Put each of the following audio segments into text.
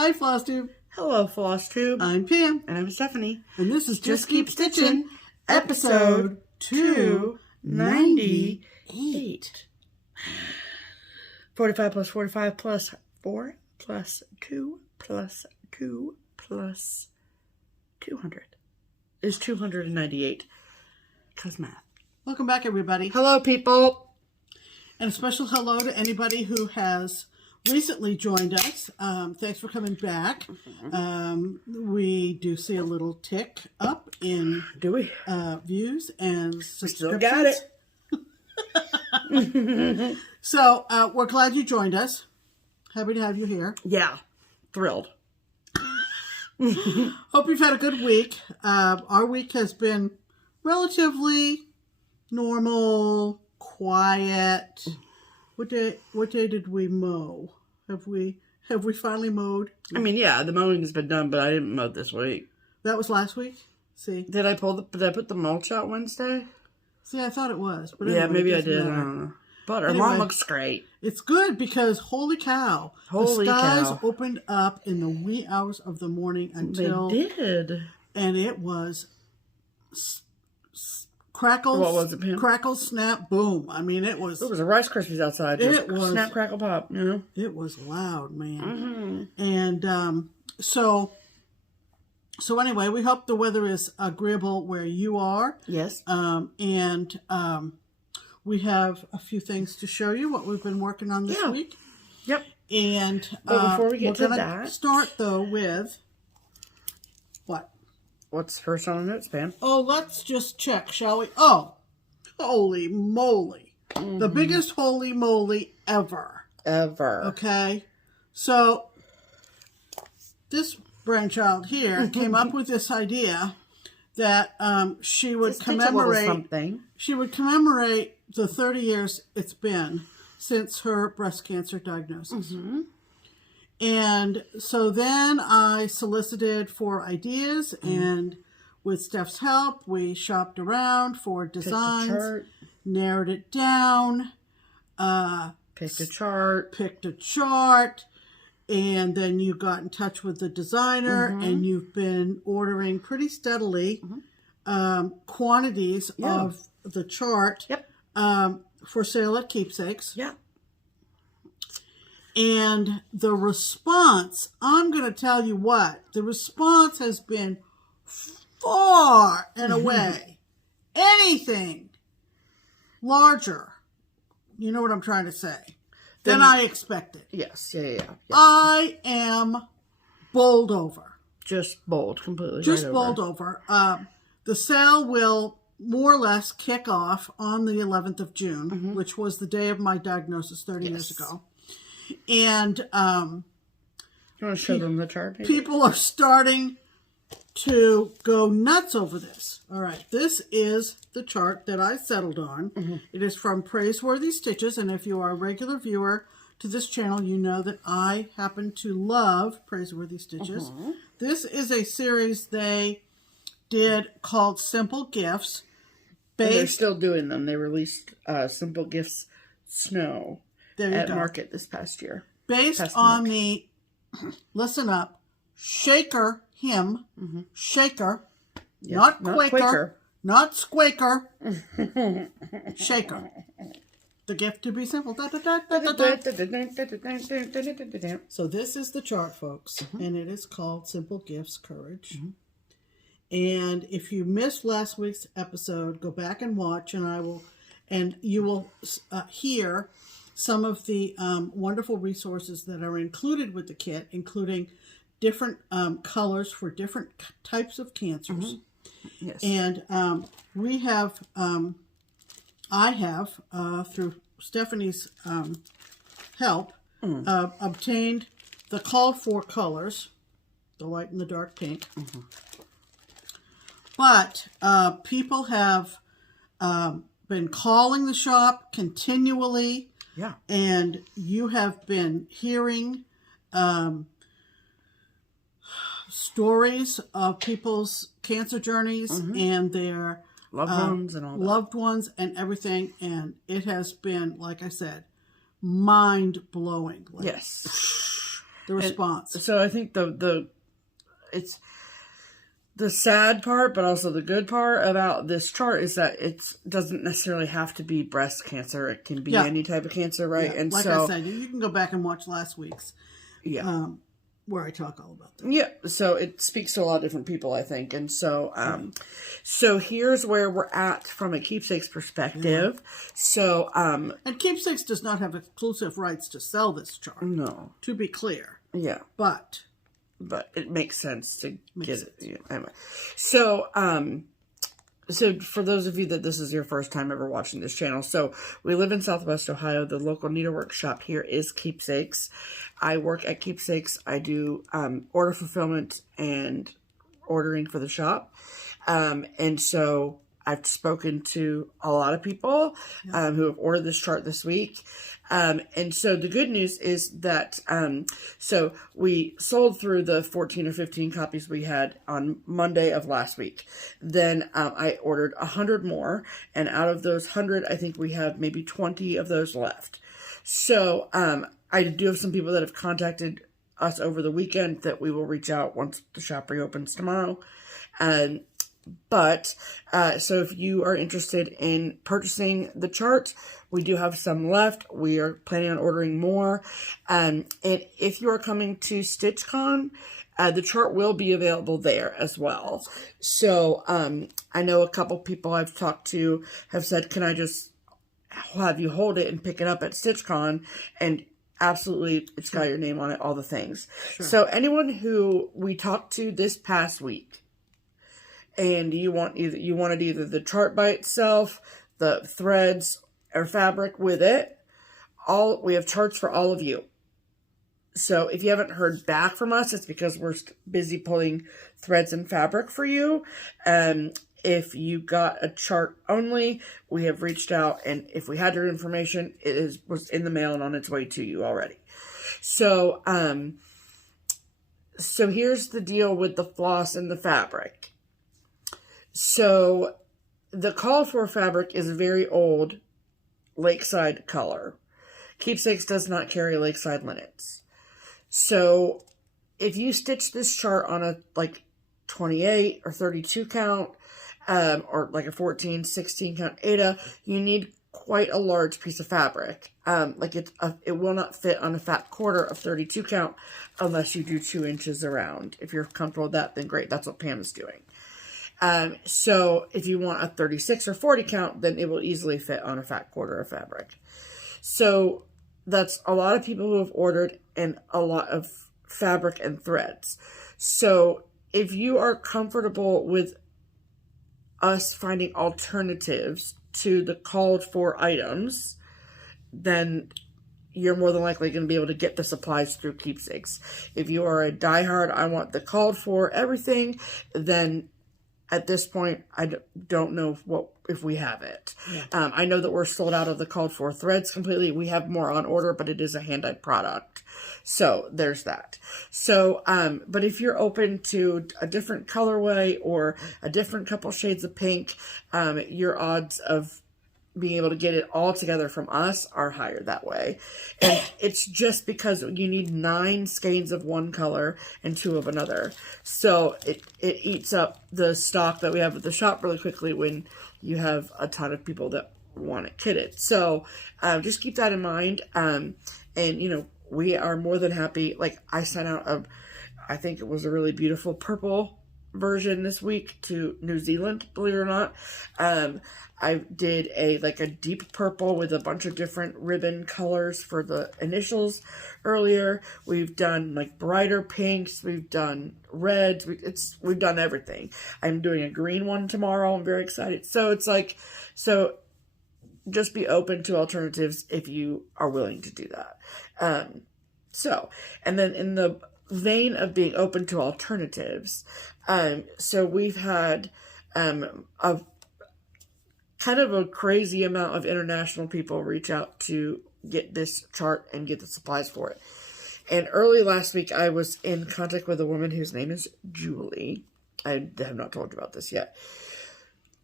Hi, FlossTube. Hello, FlossTube. I'm Pam. And I'm Stephanie. And this is Just Keep Stitching, episode 298. 45 plus 45 plus 4 plus 2 plus 2 plus 200 is 298. Because math. Welcome back, everybody. Hello, people. And a special hello to anybody who has recently joined us. Thanks for coming back. We do see a little tick up in views and subscriptions. Still got it. So we're glad you joined us. Happy to have you here. Yeah, thrilled. Hope you've had a good week. Our week has been relatively normal, quiet. What day did we mow? Have we finally mowed? I mean, yeah, the mowing has been done, but I didn't mow this week. That was last week? See? Did I put the mulch out Wednesday? See, I thought it was. But yeah, anyway, maybe I did. I don't know. But our lawn looks great. It's good because, holy cow, the skies opened up in the wee hours of the morning until... They did. And it was... Crackles, what was it, Pam? Crackle, snap, boom. I mean, it was... It was a Rice Krispies outside. It was... Snap, crackle, pop, you know? It was loud, man. And so anyway, we hope the weather is agreeable where you are. Yes. And we have a few things to show you, what we've been working on this week. Yep. And but before we get to that... We're going to start, though, with... What? What's first on the notes, Pam? Oh, let's just check, shall we? Oh, holy moly. The biggest holy moly ever. Ever. Okay? So, this brainchild here came up with this idea that she would commemorate the 30 years it's been since her breast cancer diagnosis. And so then I solicited for ideas, and with Steph's help, we shopped around for designs, narrowed it down, picked a chart, and then you got in touch with the designer, and you've been ordering pretty steadily quantities of the chart for sale at Keepsakes. Yeah. And the response, I'm going to tell you what, the response has been far and away anything larger, you know what I'm trying to say, than I expected. Yes, yeah. I am bowled over. Just bowled completely. Just bowled over. The sale will more or less kick off on the 11th of June, which was the day of my diagnosis 30 years ago. And you want to show them the chart? Maybe? People are starting to go nuts over this. All right, this is the chart that I settled on. It is from Praiseworthy Stitches, and if you are a regular viewer to this channel, you know that I happen to love Praiseworthy Stitches. This is a series they did called Simple Gifts. And they're still doing them. They released Simple Gifts Snow at Market this past year. Based on the, listen up, Shaker hymn, Shaker, not Quaker, not Squaker, Shaker. The gift to be simple. Da, da, da, da, da, da. So this is the chart, folks, and it is called Simple Gifts Courage. And if you missed last week's episode, go back and watch, and you will hear some of the wonderful resources that are included with the kit, including different colors for different types of cancers. Yes. And we have, I have, through Stephanie's help, obtained the called for colors, the light and the dark pink. But people have been calling the shop continually. Yeah. And you have been hearing stories of people's cancer journeys and their loved ones and all that. Loved ones and everything. And it has been, like I said, mind-blowing. Like, yes. the response. So I think it's the sad part, but also the good part about this chart is that it doesn't necessarily have to be breast cancer. It can be any type of cancer, right? Yeah. And like I said, you can go back and watch last week's. Yeah. Where I talk all about that. Yeah, so it speaks to a lot of different people, I think. And so so here's where we're at from a Keepsakes perspective. Yeah. So and Keepsakes does not have exclusive rights to sell this chart. No. To be clear. Yeah. But it makes sense to get it. Yeah, anyway. So so for those of you that this is your first time ever watching this channel, so we live in Southwest Ohio. The local needlework shop here is Keepsakes. I work at Keepsakes. I do order fulfillment and ordering for the shop. And so I've spoken to a lot of people who have ordered this chart this week. And so the good news is that, so we sold through the 14 or 15 copies we had on Monday of last week. Then I ordered 100 more. And out of those 100, I think we have maybe 20 of those left. So I do have some people that have contacted us over the weekend that we will reach out once the shop reopens tomorrow. But so if you are interested in purchasing the chart, we do have some left. We are planning on ordering more. And if you are coming to StitchCon, the chart will be available there as well. So I know a couple people I've talked to have said, can I just have you hold it and pick it up at StitchCon? And absolutely, it's got your name on it, all the things. Sure. So anyone who we talked to this past week, and you wanted either the chart by itself, the threads, or fabric with it, we have charts for all of you. So if you haven't heard back from us, it's because we're busy pulling threads and fabric for you. If you got a chart only, we have reached out, and if we had your information, was in the mail and on its way to you already. So so here's the deal with the floss and the fabric. So the call for fabric is a very old lakeside color. Keepsakes does not carry lakeside linens. So if you stitch this chart on a 28 or 32 count, or like a 14, 16 count Ada, you need quite a large piece of fabric. It will not fit on a fat quarter of 32 count unless you do 2 inches around. If you're comfortable with that, then great. That's what Pam is doing. So if you want a 36 or 40 count, then it will easily fit on a fat quarter of fabric. So that's a lot of people who have ordered and a lot of fabric and threads. So if you are comfortable with us finding alternatives to the called for items, then you're more than likely going to be able to get the supplies through Keepsakes. If you are a diehard, I want the called for everything, then at this point, I don't know if we have it. Yeah. I know that we're sold out of the called for threads completely. We have more on order, but it is a hand-dyed product. So there's that. So, but if you're open to a different colorway or a different couple shades of pink, your odds of being able to get it all together from us are higher that way. And it's just because you need 9 skeins of one color and 2 of another. So it eats up the stock that we have at the shop really quickly when you have a ton of people that want it kitted. So just keep that in mind. And, we are more than happy. I sent out I think it was a really beautiful purple version this week to New Zealand, believe it or not. I did a deep purple with a bunch of different ribbon colors for the initials earlier. We've done brighter pinks. We've done reds. We've done everything. I'm doing a green one tomorrow. I'm very excited. So it's so just be open to alternatives if you are willing to do that. And then in the vein of being open to alternatives, so we've had a kind of a crazy amount of international people reach out to get this chart and get the supplies for it. And early last week, I was in contact with a woman whose name is Julie. I have not told you about this yet.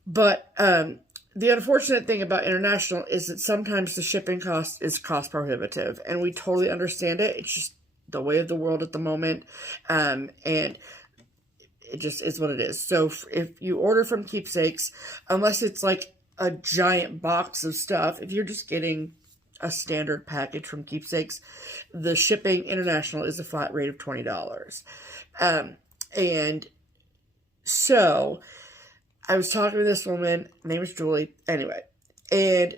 But the unfortunate thing about international is that sometimes the shipping cost is cost prohibitive. And we totally understand it. It's just the way of the world at the moment. And it just is what it is. So if you order from Keepsakes, unless it's like a giant box of stuff, if you're just getting a standard package from Keepsakes, the shipping international is a flat rate of $20. And so I was talking to this woman, her name was Julie, anyway, and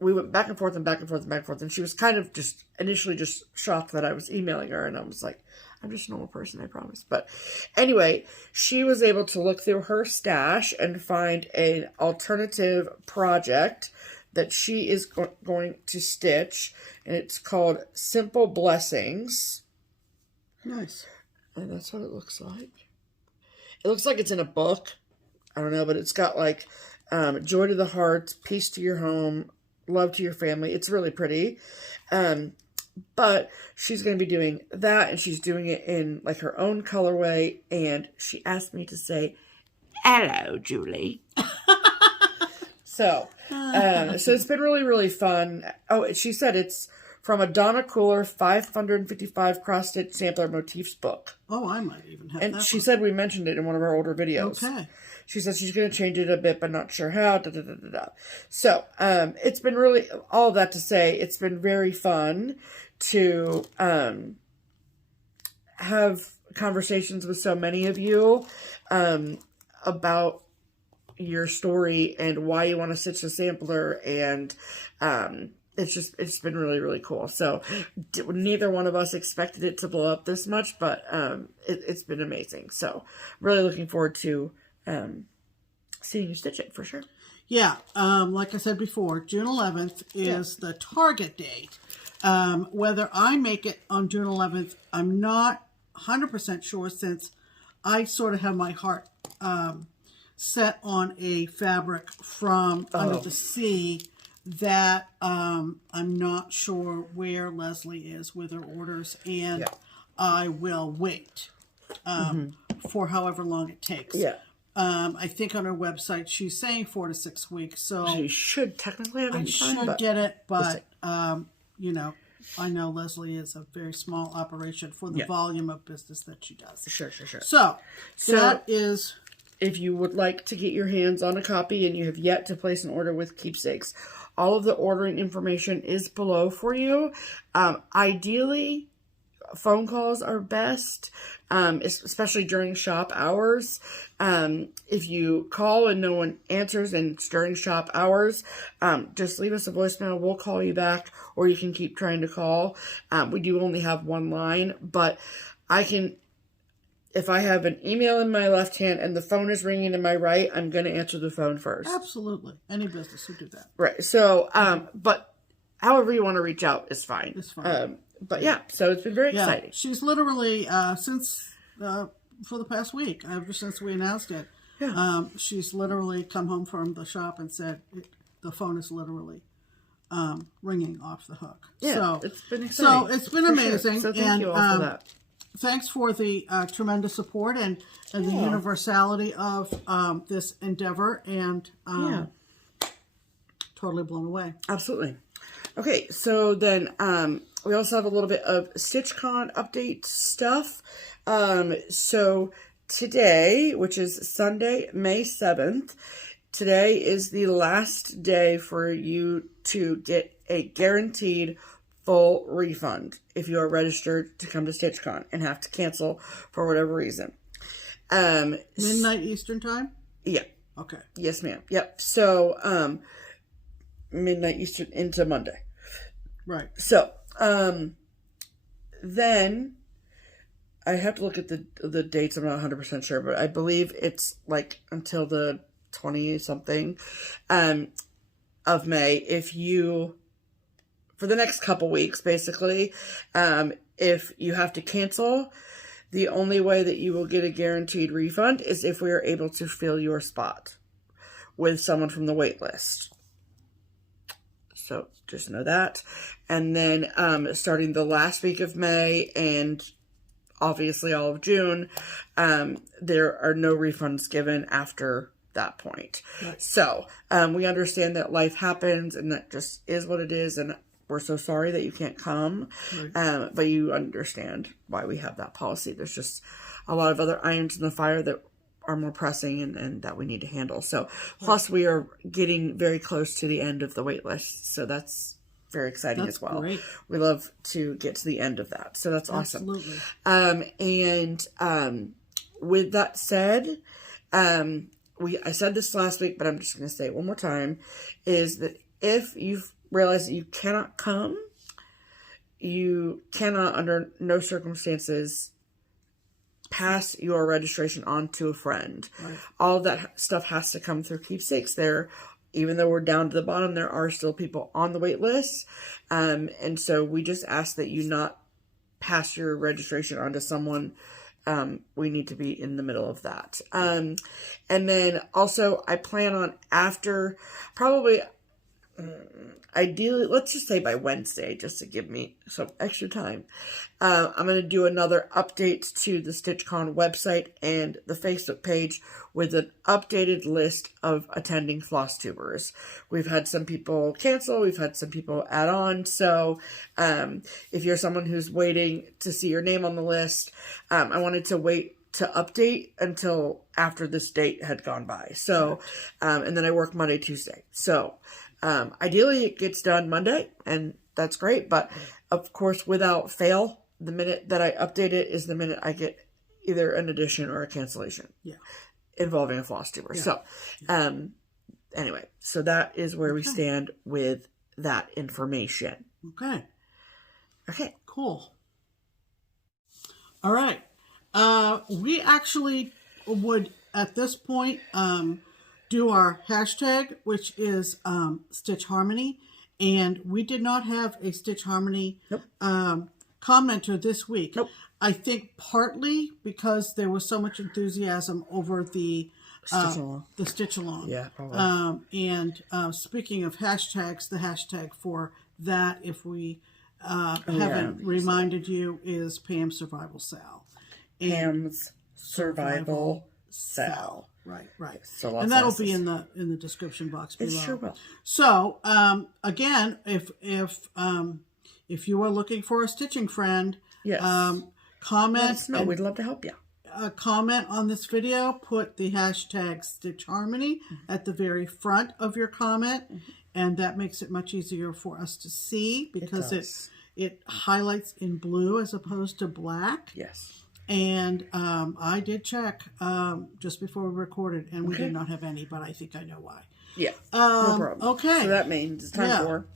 we went back and forth and back and forth and back and forth, and she was kind of just initially just shocked that I was emailing her, and I was like, I'm just a normal person, I promise. But anyway, she was able to look through her stash and find an alternative project that she is going to stitch, and it's called Simple Blessings. Nice. And that's what it looks like. It looks like it's in a book. I don't know, but it's got like joy to the heart, peace to your home, love to your family. It's really pretty. But she's going to be doing that, and she's doing it in like her own colorway. And she asked me to say, hello, Julie. So it's been really, really fun. Oh, she said it's from a Donna Cooler 555 cross-stitch sampler motifs book. Oh, I might even have and that. And she said we mentioned it in one of our older videos. Okay. She said she's going to change it a bit, but not sure how. Da, da, da, da, da. So it's been really, all of that to say, it's been very fun to have conversations with so many of you about your story and why you want to stitch a sampler, and it's been really, really cool. So neither one of us expected it to blow up this much, but it's been amazing. So really looking forward to seeing you stitch it for sure. Yeah, like I said before, June 11th is the target date. Whether I make it on June 11th, I'm not 100% sure, since I sort of have my heart set on a fabric from Under the Sea that I'm not sure where Leslie is with her orders, and I will wait for however long it takes. Yeah. I think on her website she's saying 4 to 6 weeks, so she should technically have any time. I should get it, but you know, I know Leslie is a very small operation for the volume of business that she does. Sure. So that is. If you would like to get your hands on a copy and you have yet to place an order with Keepsakes, all of the ordering information is below for you. Ideally, phone calls are best, especially during shop hours. If you call and no one answers and it's during shop hours, just leave us a voicemail. We'll call you back, or you can keep trying to call. We do only have one line, but I can... If I have an email in my left hand and the phone is ringing in my right, I'm going to answer the phone first. Absolutely. Any business would do that. Right. So, but however you want to reach out is fine. It's fine. But yeah, so it's been very exciting. She's literally, since, for the past week, ever since we announced it, she's literally come home from the shop and said the phone is literally ringing off the hook. Yeah, so it's been exciting. So it's been amazing. Sure. So thank you all for that. Thanks for the tremendous support and the universality of this endeavor, and totally blown away. Absolutely. Okay, so then we also have a little bit of StitchCon update stuff. So today, which is Sunday, May 7th, today is the last day for you to get a guaranteed full refund if you are registered to come to StitchCon and have to cancel for whatever reason. Midnight Eastern time? Yeah. Okay. Yes, ma'am. Yep. So, midnight Eastern into Monday. Right. So, then I have to look at the dates. I'm not 100% sure, but I believe it's like until the 20-something of May. If you... For the next couple weeks, basically, if you have to cancel, the only way that you will get a guaranteed refund is if we are able to fill your spot with someone from the wait list. So just know that. And then starting the last week of May and obviously all of June, there are no refunds given after that point. Right. So we understand that life happens and that just is what it is, and we're so sorry that you can't come. Right. But you understand why we have that policy. There's just a lot of other irons in the fire that are more pressing and that we need to handle. So, plus we are getting very close to the end of the wait list. So that's very exciting as well. Great. We love to get to the end of that. So that's awesome. Absolutely. With that said, I said this last week, but I'm just going to say it one more time, is that if you've realized that you cannot come, you cannot under no circumstances pass your registration on to a friend. Right. All of that stuff has to come through Keepsakes. Even though we're down to the bottom, there are still people on the wait list. And so we just ask that you not pass your registration on to someone. We need to be in the middle of that. And then also I plan on after probably, ideally, let's just say by Wednesday, just to give me some extra time. I'm going to do another update to the StitchCon website and the Facebook page with an updated list of attending FlossTubers. We've had some people cancel. We've had some people add on. So if you're someone who's waiting to see your name on the list, I wanted to wait to update until after this date had gone by. So, and then I work Monday, Tuesday. So, ideally it gets done Monday and that's great. But of course, without fail, the minute that I update it is the minute I get either an addition or a cancellation involving a FlossTuber. So, anyway, so that is where we stand with that information. Okay. Cool. All right. We actually would, at this point, do our hashtag, which is Stitch Harmony. And we did not have a Stitch Harmony commenter this week. I think partly because there was so much enthusiasm over the Stitch Along. Yeah, probably. And speaking of hashtags, the hashtag for that, if we haven't reminded you, is Pam's Survival SAL. Pam's Survival SAL. Right. So and that'll be in the description box below. It sure will. So again, if you are looking for a stitching friend, comment. No, we'd love to help you. Comment on this video. Put the hashtag Stitch Harmony at the very front of your comment, and that makes it much easier for us to see because it highlights in blue as opposed to black. Yes. And I did check just before we recorded, and we did not have any, but I think I know why. Yeah, no problem. Okay. So that means it's time for...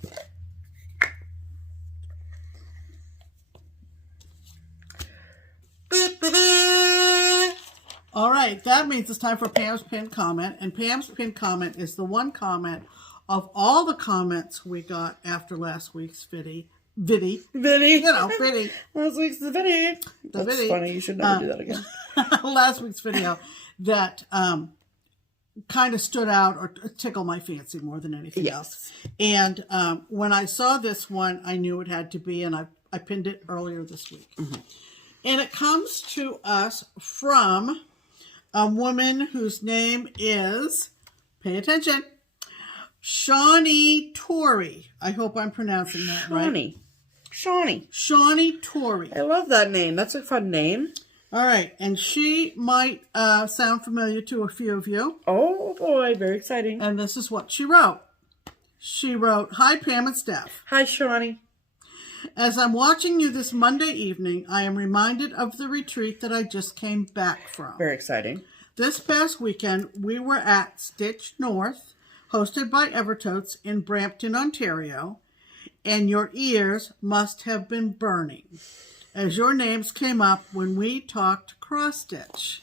All right, that means it's time for Pam's pinned comment, and Pam's pinned comment is the one comment of all the comments we got after last week's viddy. Last week's viddy. That's funny. You should never do that again. Last week's video that kind of stood out or tickled my fancy more than anything else. And when I saw this one, I knew it had to be, and I pinned it earlier this week. And it comes to us from a woman whose name is, pay attention, Shawnee Torrey. I hope I'm pronouncing that right. Shawnee Torrey. I love that name. That's a fun name. All right. And she might sound familiar to a few of you. Oh, boy. Very exciting. And this is what she wrote. She wrote, "Hi, Pam and Steph. Hi, Shawnee. As I'm watching you this Monday evening, I am reminded of the retreat that I just came back from. Very exciting. This past weekend, we were at Stitch North, hosted by Evertotes in Brampton, Ontario, and your ears must have been burning as your names came up when we talked cross-stitch.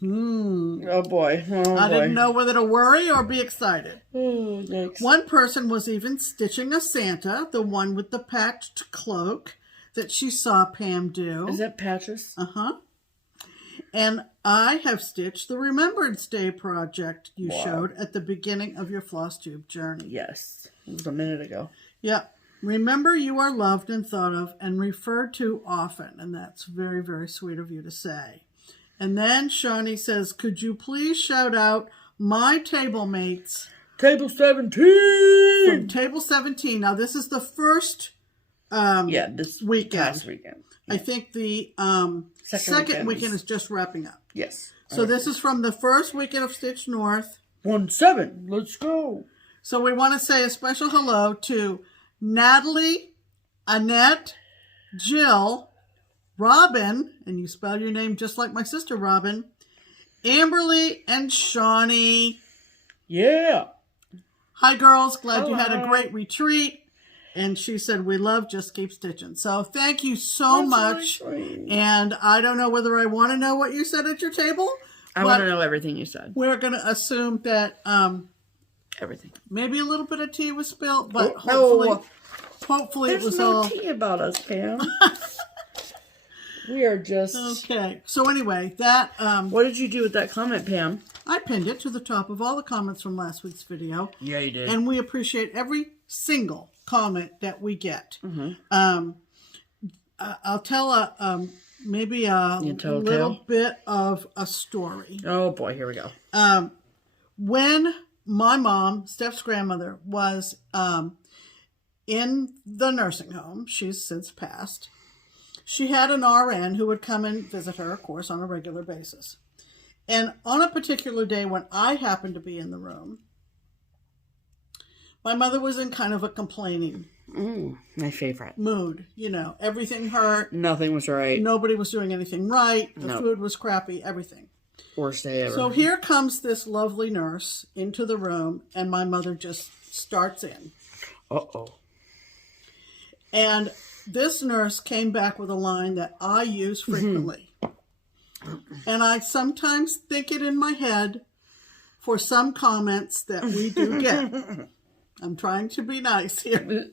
Oh, boy. I didn't know whether to worry or be excited. Yikes. One person was even stitching a Santa, the one with the patched cloak that she saw Pam do. Is that patches? And I have stitched the Remembrance Day project you showed at the beginning of your FlossTube journey. Yes. It was a minute ago. Yep. Remember, you are loved and thought of and referred to often. And that's very, very sweet of you to say. And then Shawnee says, could you please shout out my table mates Table 17. From Table 17. Now, this is the first this weekend. Past weekend. Yeah. I think the second weekend is just wrapping up. Yes. So this is from the first weekend of Stitch North. 17. Let's go. So we want to say a special hello to Natalie, Annette, Jill, Robin, and you spell your name just like my sister Robin, Amberly, and Shawnee. Yeah. Hi, girls. Glad you had a great retreat. And she said, we love Just Keep Stitching. So thank you so much. Really and I don't know whether I want to know what you said at your table. I want to know everything you said. We're going to assume that everything. Maybe a little bit of tea was spilled, but hopefully it was all... There's no tea about us, Pam. We are just... Okay. So anyway, that... what did you do with that comment, Pam? I pinned it to the top of all the comments from last week's video. Yeah, you did. And we appreciate every single comment that we get. I'll tell maybe a little bit of a story. Oh boy, here we go. When my mom, Steph's grandmother, was in the nursing home, she's since passed, she had an RN who would come and visit her, of course, on a regular basis. And on a particular day when I happened to be in the room, my mother was in kind of a complaining my favorite mood. You know, everything hurt. Nothing was right. Nobody was doing anything right. The food was crappy. Everything. Worst day ever. So here comes this lovely nurse into the room, and my mother just starts in. Uh-oh. And this nurse came back with a line that I use frequently. And I sometimes think it in my head for some comments that we do get. I'm trying to be nice here.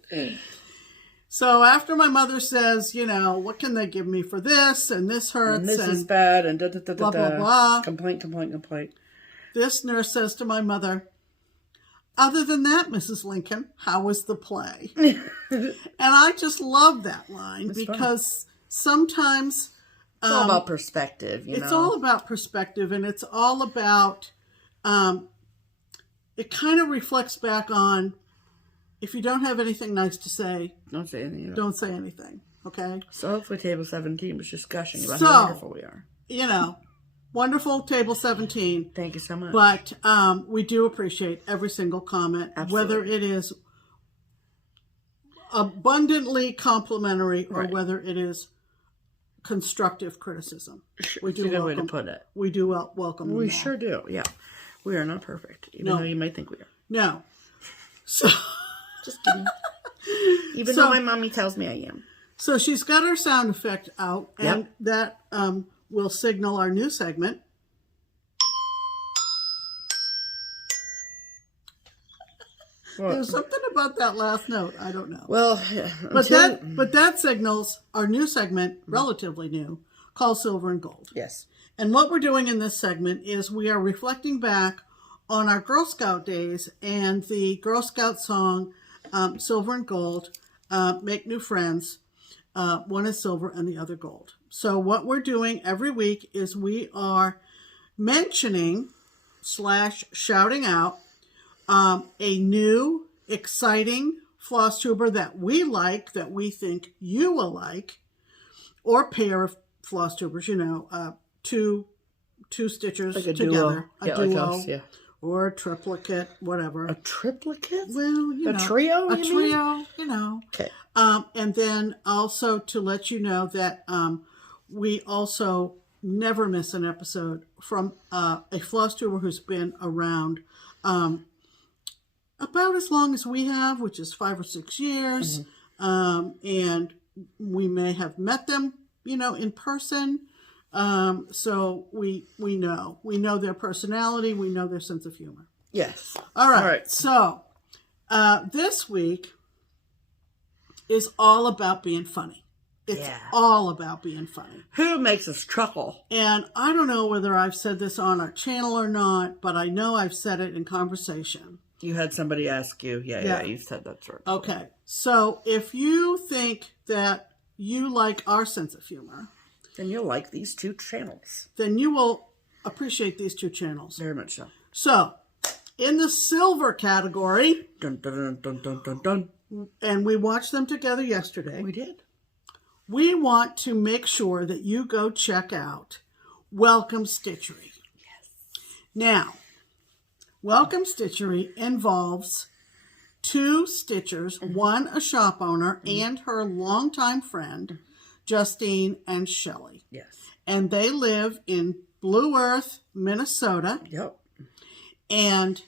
So after my mother says, you know, what can they give me for this? And this hurts. And this is bad. And blah, blah, blah. Complaint. This nurse says to my mother, other than that, Mrs. Lincoln, how was the play? And I just love that line because sometimes... It's all about perspective, you know? It's all about perspective, and it's all about... it kind of reflects back on, if you don't have anything nice to say, don't say anything. Don't say anything, okay? So hopefully Table 17 was just gushing about how wonderful we are. You know, wonderful Table 17. Thank you so much. But we do appreciate every single comment, whether it is abundantly complimentary or whether it is constructive criticism. We do welcome. Way to put it. We do welcome. We sure do. Yeah, we are not perfect, even though you might think we are. No. So, just kidding. Even though my mommy tells me I am. So she's got her sound effect out, and that will signal our new segment. Well, there's something about that last note. I don't know. Well, but that signals our new segment, relatively new, called Silver and Gold. Yes. And what we're doing in this segment is we are reflecting back on our Girl Scout days and the Girl Scout song, Silver and Gold, Make New Friends. One is silver and the other gold. So what we're doing every week is we are mentioning / shouting out a new, exciting FlossTuber that we like, that we think you will like, or pair of FlossTubers, you know, two stitchers like a together. Duo. A duo. Like us, or a triplicate, whatever. A triplicate? Well, you know. A trio? A trio, you know. Okay. And then also to let you know that we also never miss an episode from a FlossTuber who's been around about as long as we have, which is 5 or 6 years. And we may have met them, you know, in person. So we know their personality. We know their sense of humor. Yes. All right. So this week is all about being funny. It's all about being funny. Who makes us chuckle? And I don't know whether I've said this on our channel or not, but I know I've said it in conversation. You had somebody ask you. Yeah, you said that sort of thing. Okay. So if you think that you like our sense of humor, then you'll like these 2 channels. Then you will appreciate these 2 channels. Very much so. So, In the silver category, Dun, dun, dun, dun, dun, dun. and we watched them together yesterday. We did. We want to make sure that you go check out Welcome Stitchery. Yes. Now, Welcome Stitchery involves 2 stitchers, one a shop owner and her longtime friend, Justine and Shelly. Yes. And they live in Blue Earth, Minnesota. Yep. And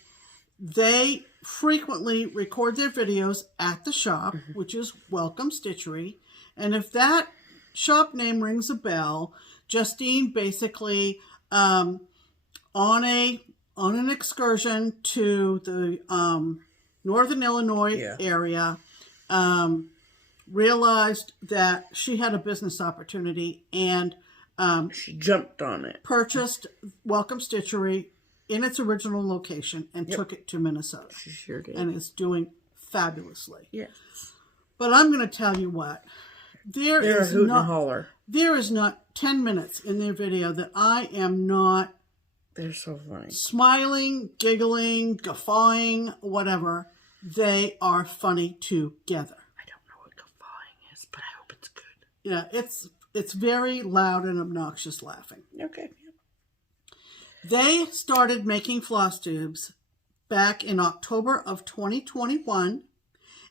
they frequently record their videos at the shop, which is Welcome Stitchery. And if that shop name rings a bell, Justine basically on an excursion to the Northern Illinois area, realized that she had a business opportunity and she jumped on it. Purchased Welcome Stitchery in its original location and took it to Minnesota. She sure did. And is doing fabulously. Yes. But I'm going to tell you what. There is not 10 minutes in their video that I am not They're so funny. Smiling, giggling, guffawing, whatever. They are funny together. I don't know what guffawing is, but I hope it's good. Yeah, it's very loud and obnoxious laughing. Okay. They started making floss tubes back in October of 2021,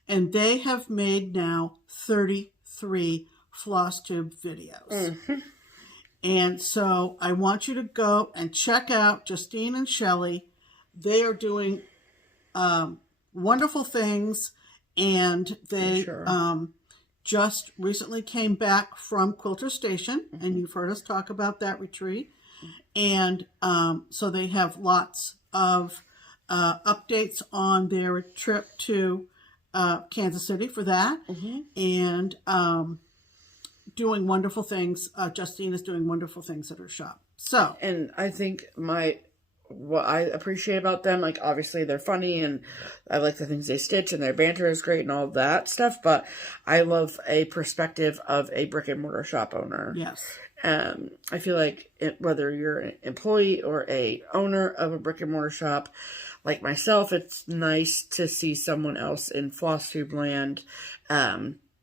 and they have made now 33 floss tube videos. Mm-hmm. And so I want you to go and check out Justine and Shelly. They are doing wonderful things, and they just recently came back from Quilter Station, and you've heard us talk about that retreat. And so they have lots of updates on their trip to Kansas City for that, and doing wonderful things. Justine is doing wonderful things at her shop. So, and I think what I appreciate about them, like obviously they're funny and I like the things they stitch and their banter is great and all that stuff, but I love a perspective of a brick and mortar shop owner. Yes. I feel like whether you're an employee or a owner of a brick and mortar shop, like myself, it's nice to see someone else in FlossTube land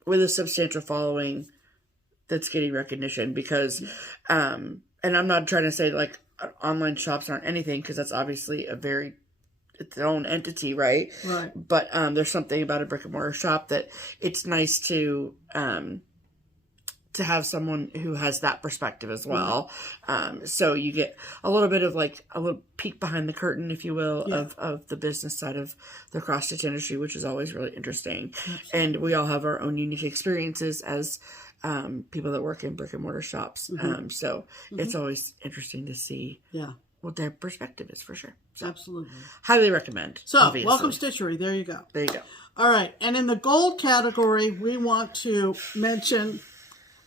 with a substantial following that's getting recognition, because, and I'm not trying to say like online shops aren't anything, because that's obviously its own entity, right? Right. But there's something about a brick and mortar shop that it's nice to have someone who has that perspective as well. So you get a little bit of like a little peek behind the curtain, if you will, of the business side of the cross stitch industry, which is always really interesting. Absolutely. And we all have our own unique experiences as people that work in brick and mortar shops. So it's always interesting to see what their perspective is, for sure. So, absolutely. Highly recommend. So, obviously. Welcome Stitchery. There you go. There you go. All right. And in the gold category, we want to mention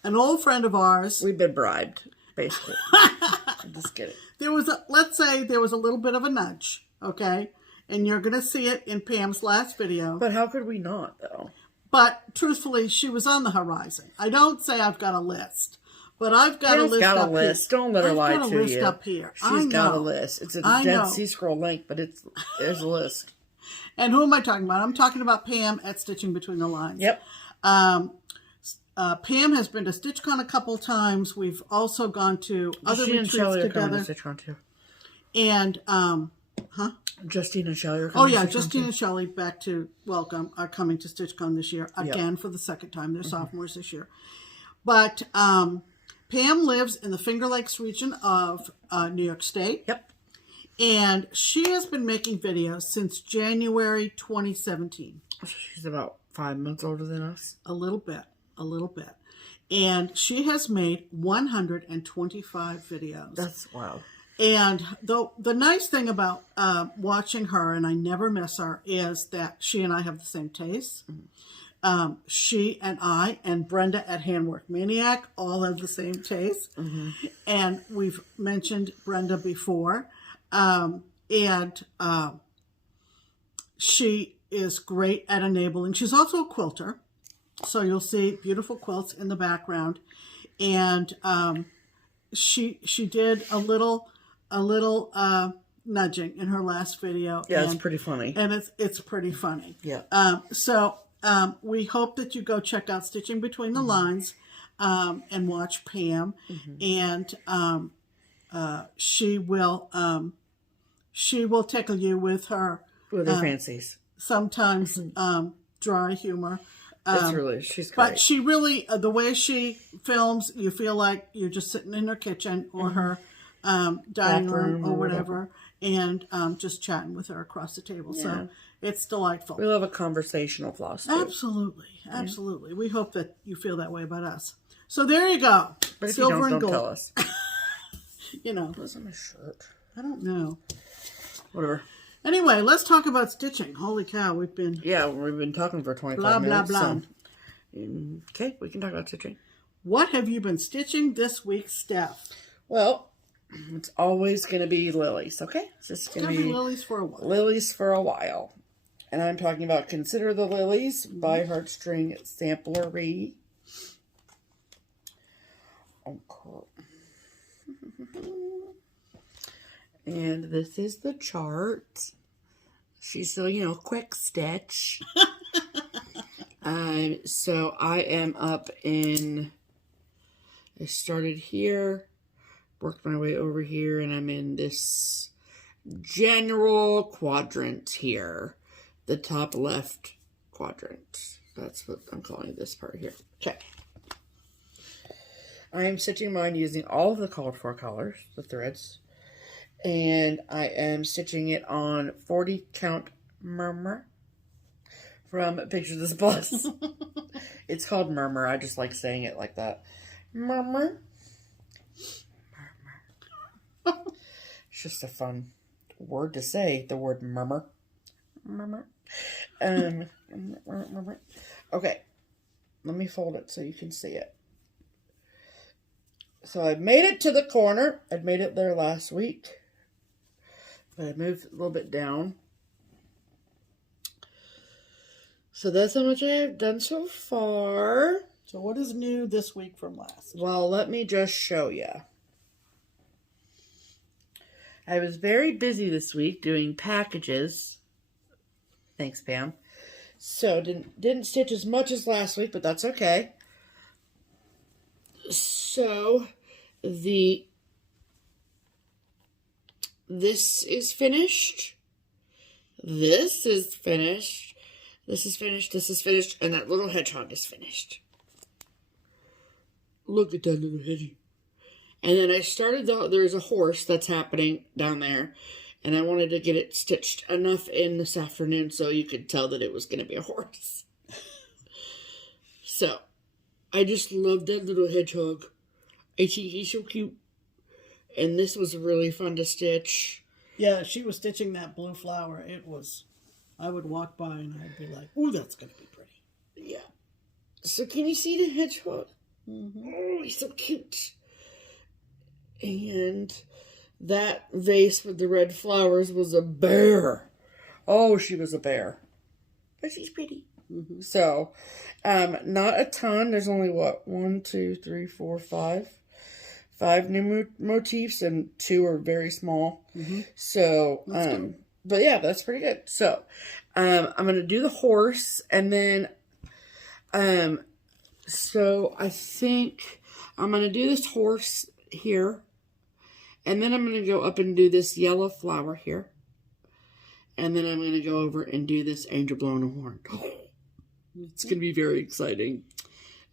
an old friend of ours. We've been bribed, basically. I'm just kidding. Let's say there was a little bit of a nudge, okay? And you're going to see it in Pam's last video. But how could we not, though? But truthfully, she was on the horizon. I don't say I've got a list, but I've got Pam's a list got up a list. here. Don't let her lie to you. I've got a list up here. She's got a list. It's a Dead Sea Scroll length, but there's a list. And who am I talking about? I'm talking about Pam at Stitching Between the Lines. Yep. Pam has been to StitchCon a couple times. We've also gone to other retreats together. StitchCon too. And, Justine and Shelly are coming to StitchCon Justine too. and Shelly are coming to StitchCon this year, again for the second time. They're sophomores this year. But Pam lives in the Finger Lakes region of New York State. Yep. And she has been making videos since January 2017. She's about 5 months older than us. A little bit. And she has made 125 videos. That's wild. And the nice thing about watching her, and I never miss her, is that she and I have the same tastes. She and I and Brenda at Handwork Maniac all have the same tastes. And we've mentioned Brenda before. She is great at enabling. She's also a quilter. So you'll see beautiful quilts in the background. And she did a little nudging in her last video. Yeah, it's pretty funny. And it's pretty funny. Yeah. So we hope that you go check out Stitching Between the Lines and watch Pam. And she will tickle you with her fancies. Sometimes dry humor. She's great. But she really, the way she films, you feel like you're just sitting in her kitchen or her dining room or whatever, and just chatting with her across the table. Yeah. So it's delightful. We love a conversational floss. Absolutely. Absolutely. We hope that you feel that way about us. So there you go. But if Silver you and don't gold. tell us. You know. What's on my shirt? I don't know. Whatever. Anyway, let's talk about stitching. Holy cow, we've been talking for 25 blah, minutes. Blah, blah, blah. Okay, we can talk about stitching. What have you been stitching this week, Steph? Well, it's always going to be lilies, okay? It's just going to be lilies for a while. Lilies for a while. And I'm talking about Consider the Lilies by Heartstring Samplery. Okay. And this is the chart. She's still, quick stitch. So I am up in, I started here, worked my way over here, and I'm in this general quadrant here. The top left quadrant. That's what I'm calling this part here. Okay. I am stitching mine using all of the called for colors, the threads. And I am stitching it on 40 count Murmur from Pictures This Plus. It's called Murmur. I just like saying it like that. Murmur. Murmur. It's just a fun word to say, the word murmur. Murmur. Okay. Let me fold it so you can see it. So I made it to the corner. I'd made it there last week. But I moved a little bit down. So that's how much I have done so far. So what is new this week from last? Well, let me just show you. I was very busy this week doing packages. Thanks, Pam. So didn't stitch as much as last week, but that's okay. So this is finished. This is finished. This is finished. This is finished. And that little hedgehog is finished. Look at that little hedgehog. And then I started, there's a horse that's happening down there. And I wanted to get it stitched enough in this afternoon so you could tell that it was going to be a horse. So, I just love that little hedgehog. I think he's so cute. And this was really fun to stitch. Yeah, she was stitching that blue flower. It was, I would walk by and I'd be like, ooh, that's going to be pretty. Yeah. So can you see the hedgehog? Mm-hmm. Oh, he's so cute. And that vase with the red flowers was a bear. Oh, she was a bear. But she's pretty. Mm-hmm. So, not a ton. There's only, 1, 2, 3, 4, 5. 5 new motifs and 2 are very small. Mm-hmm. So, but yeah, that's pretty good. So, I'm going to do the horse and then, so I think I'm going to do this horse here and then I'm going to go up and do this yellow flower here. And then I'm going to go over and do this angel blowing a horn. It's going to be very exciting.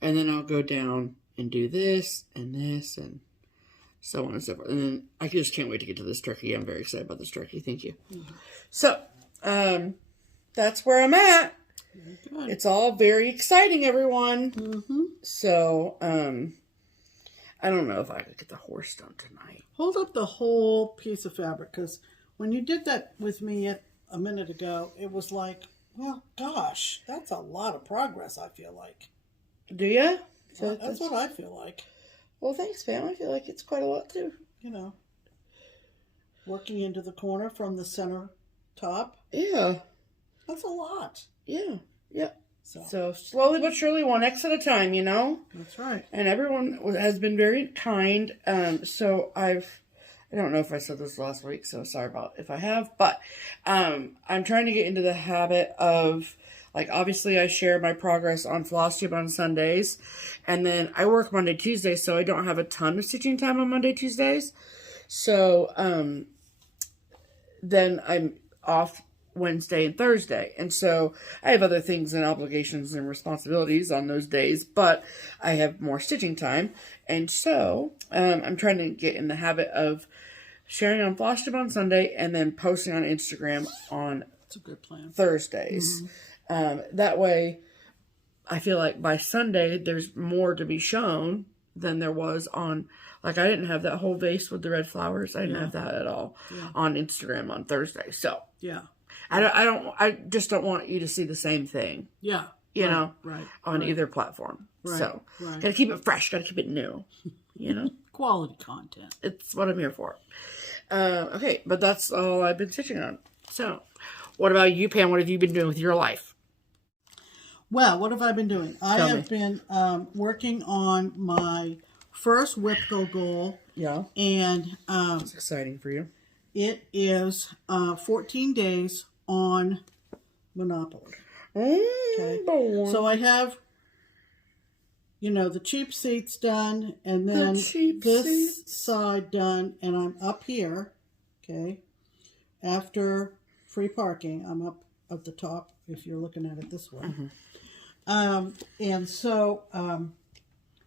And then I'll go down and do this and so on and so forth. And then I just can't wait to get to this turkey. I'm very excited about this turkey. Thank you. Mm-hmm. So, that's where I'm at. Good. It's all very exciting, everyone. Mm-hmm. So, I don't know if I could get the horse done tonight. Hold up the whole piece of fabric, because when you did that with me a minute ago, it was like, well, gosh, that's a lot of progress, I feel like. Do you? So that's what I feel like. Well, thanks, Pam. I feel like it's quite a lot, too. You know, working into the corner from the center top. Yeah. That's a lot. Yeah. Yeah. So slowly but surely, 1 X at a time, you know? That's right. And everyone has been very kind. So I I don't know if I said this last week, so sorry about if I have, but I'm trying to get into the habit of, like, obviously I share my progress on FlossTube on Sundays, and then I work Monday, Tuesday, so I don't have a ton of stitching time on Monday, Tuesdays. So then I'm off Wednesday and Thursday, and so I have other things and obligations and responsibilities on those days, but I have more stitching time, and so I'm trying to get in the habit of sharing on FlossTube on Sunday and then posting on Instagram on That's a good plan. Thursdays. That way I feel like by Sunday there's more to be shown than there was on, like, I didn't have that whole vase with the red flowers. I didn't have that at all on Instagram on Thursday. So I just don't want you to see the same thing. Yeah. You know, on either platform. So gotta keep it fresh, gotta keep it new. You know? Quality content. It's what I'm here for. Okay, but that's all I've been stitching on. So, what about you, Pam? What have you been doing with your life? Well, what have I been doing? I have been working on my first WIPCO goal. Yeah. And it's exciting for you. It is 14 days on Monopoly. Okay. So I have, you know, the cheap seats done, and then this side done, and I'm up here, okay, after free parking. I'm up at the top if you're looking at it this way. And so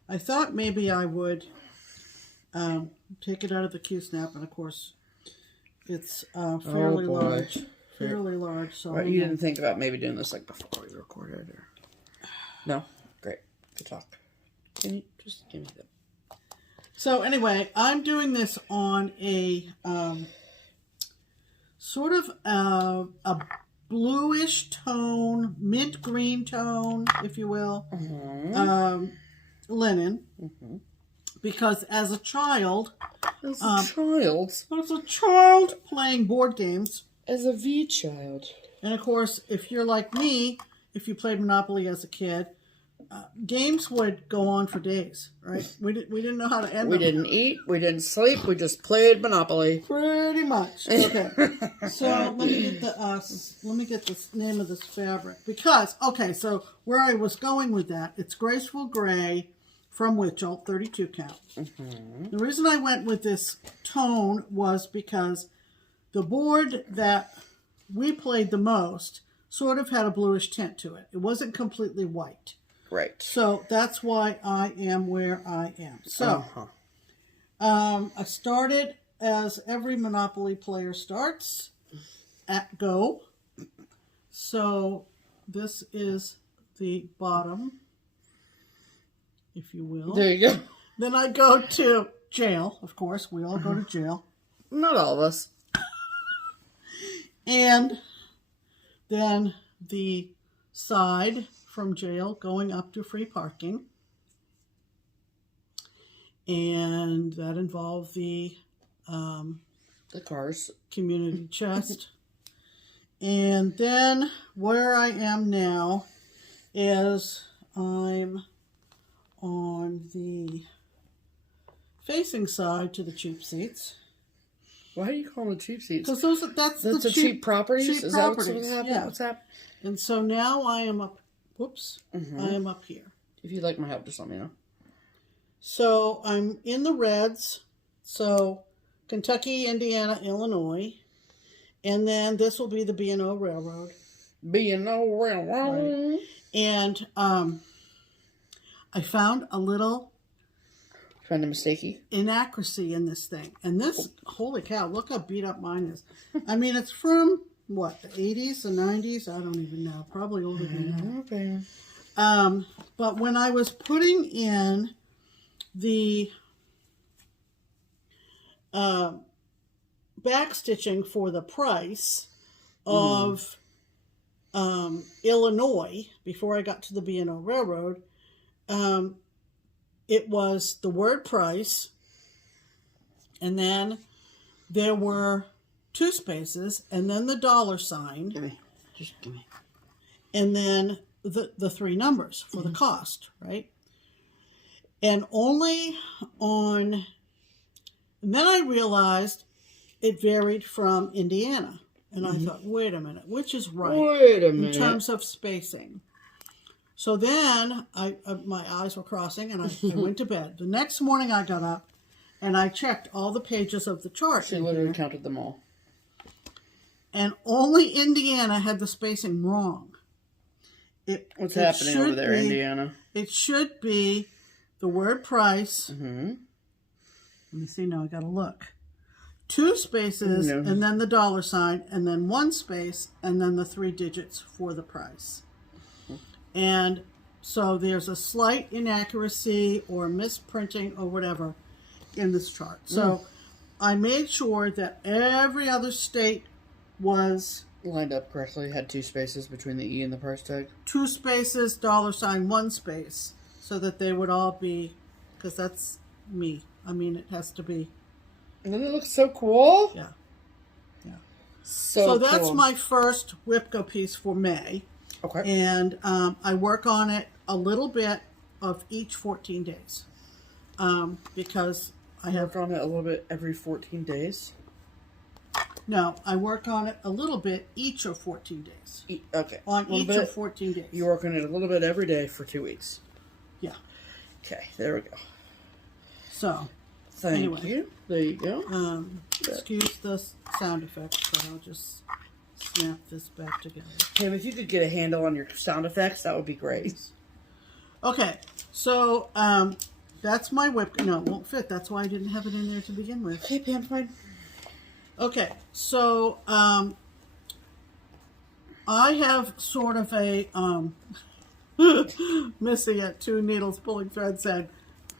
I thought maybe I would take it out of the Q-snap, and of course it's fairly large. Fairly large. So right, you didn't think about maybe doing this like before we recorded, or no? Great, good talk. Can you just give me that? So anyway, I'm doing this on a sort of a bluish tone, mint green tone, if you will, linen. Because as a child, playing board games. As a V-child. And of course, if you're like me, if you played Monopoly as a kid, games would go on for days, right? We didn't know how to end them. We didn't eat, we didn't sleep, we just played Monopoly. Pretty much. Okay. So let me get the name of this fabric, because so where I was going with that, it's Graceful Gray from Witchell, 32 count. The reason I went with this tone was because the board that we played the most sort of had a bluish tint to it. It wasn't completely white. Right. So that's why I am where I am. So I started as every Monopoly player starts, at go. So this is the bottom, if you will. There you go. Then I go to jail, of course. We all go to jail. Not all of us. And then the side from jail going up to free parking. And that involved the cars. Community chest. And then where I am now is I'm on the facing side to the cheap seats. Why do you call them cheap seats? Because that's the cheap properties? Cheap properties. What's happening? Yeah. What's happening? And so now I am up. Whoops. I am up here. If you'd like my help, just let me know. So I'm in the reds. So Kentucky, Indiana, Illinois. And then this will be the B&O Railroad. B&O Railroad. Right. And I found a little... Find a mistakey? Inaccuracy in this thing. And this, holy cow, look how beat up mine is. I mean, it's from, what, the 80s, the 90s? I don't even know. Probably older than that. Okay. But when I was putting in the back stitching for the price of Illinois, before I got to the B&O Railroad, it was the word price, and then there were 2 spaces, and then the $sign. Give me. Just give me. And then the 3 numbers for the cost, right? And only on And then I realized it varied from Indiana. And I thought, wait a minute, which is right in terms of spacing? So then my eyes were crossing and I went to bed. The next morning I got up and I checked all the pages of the chart. She literally counted them all. And only Indiana had the spacing wrong. What's happening over there, Indiana? It should be the word price. Let me see now, I gotta look. 2 spaces, and then the dollar sign, and then 1 space, and then the 3 digits for the price. And so there's a slight inaccuracy or misprinting or whatever in this chart. So I made sure that every other state was lined up correctly, had 2 spaces between the E and the price tag. 2 spaces, dollar sign, 1 space, so that they would all be, because that's me. I mean, it has to be. And then it looks so cool. Yeah. Yeah. So that's cool. my first Whipco piece for May. Okay. And I work on it a little bit of each 14 days. Because I work on it a little bit every 14 days. No, I work on it a little bit each of 14 days. Okay. On each of 14 days. You work on it a little bit every day for 2 weeks. Yeah. Okay, there we go. So, Thank you. There you go. Excuse the sound effects, but I'll just snap this back together. Kim, if you could get a handle on your sound effects, that would be great. Okay, so that's my whip. No, it won't fit. That's why I didn't have it in there to begin with. Okay, Pam, fine. Okay, so I have sort of a Missy at 2 Needles Pulling Thread said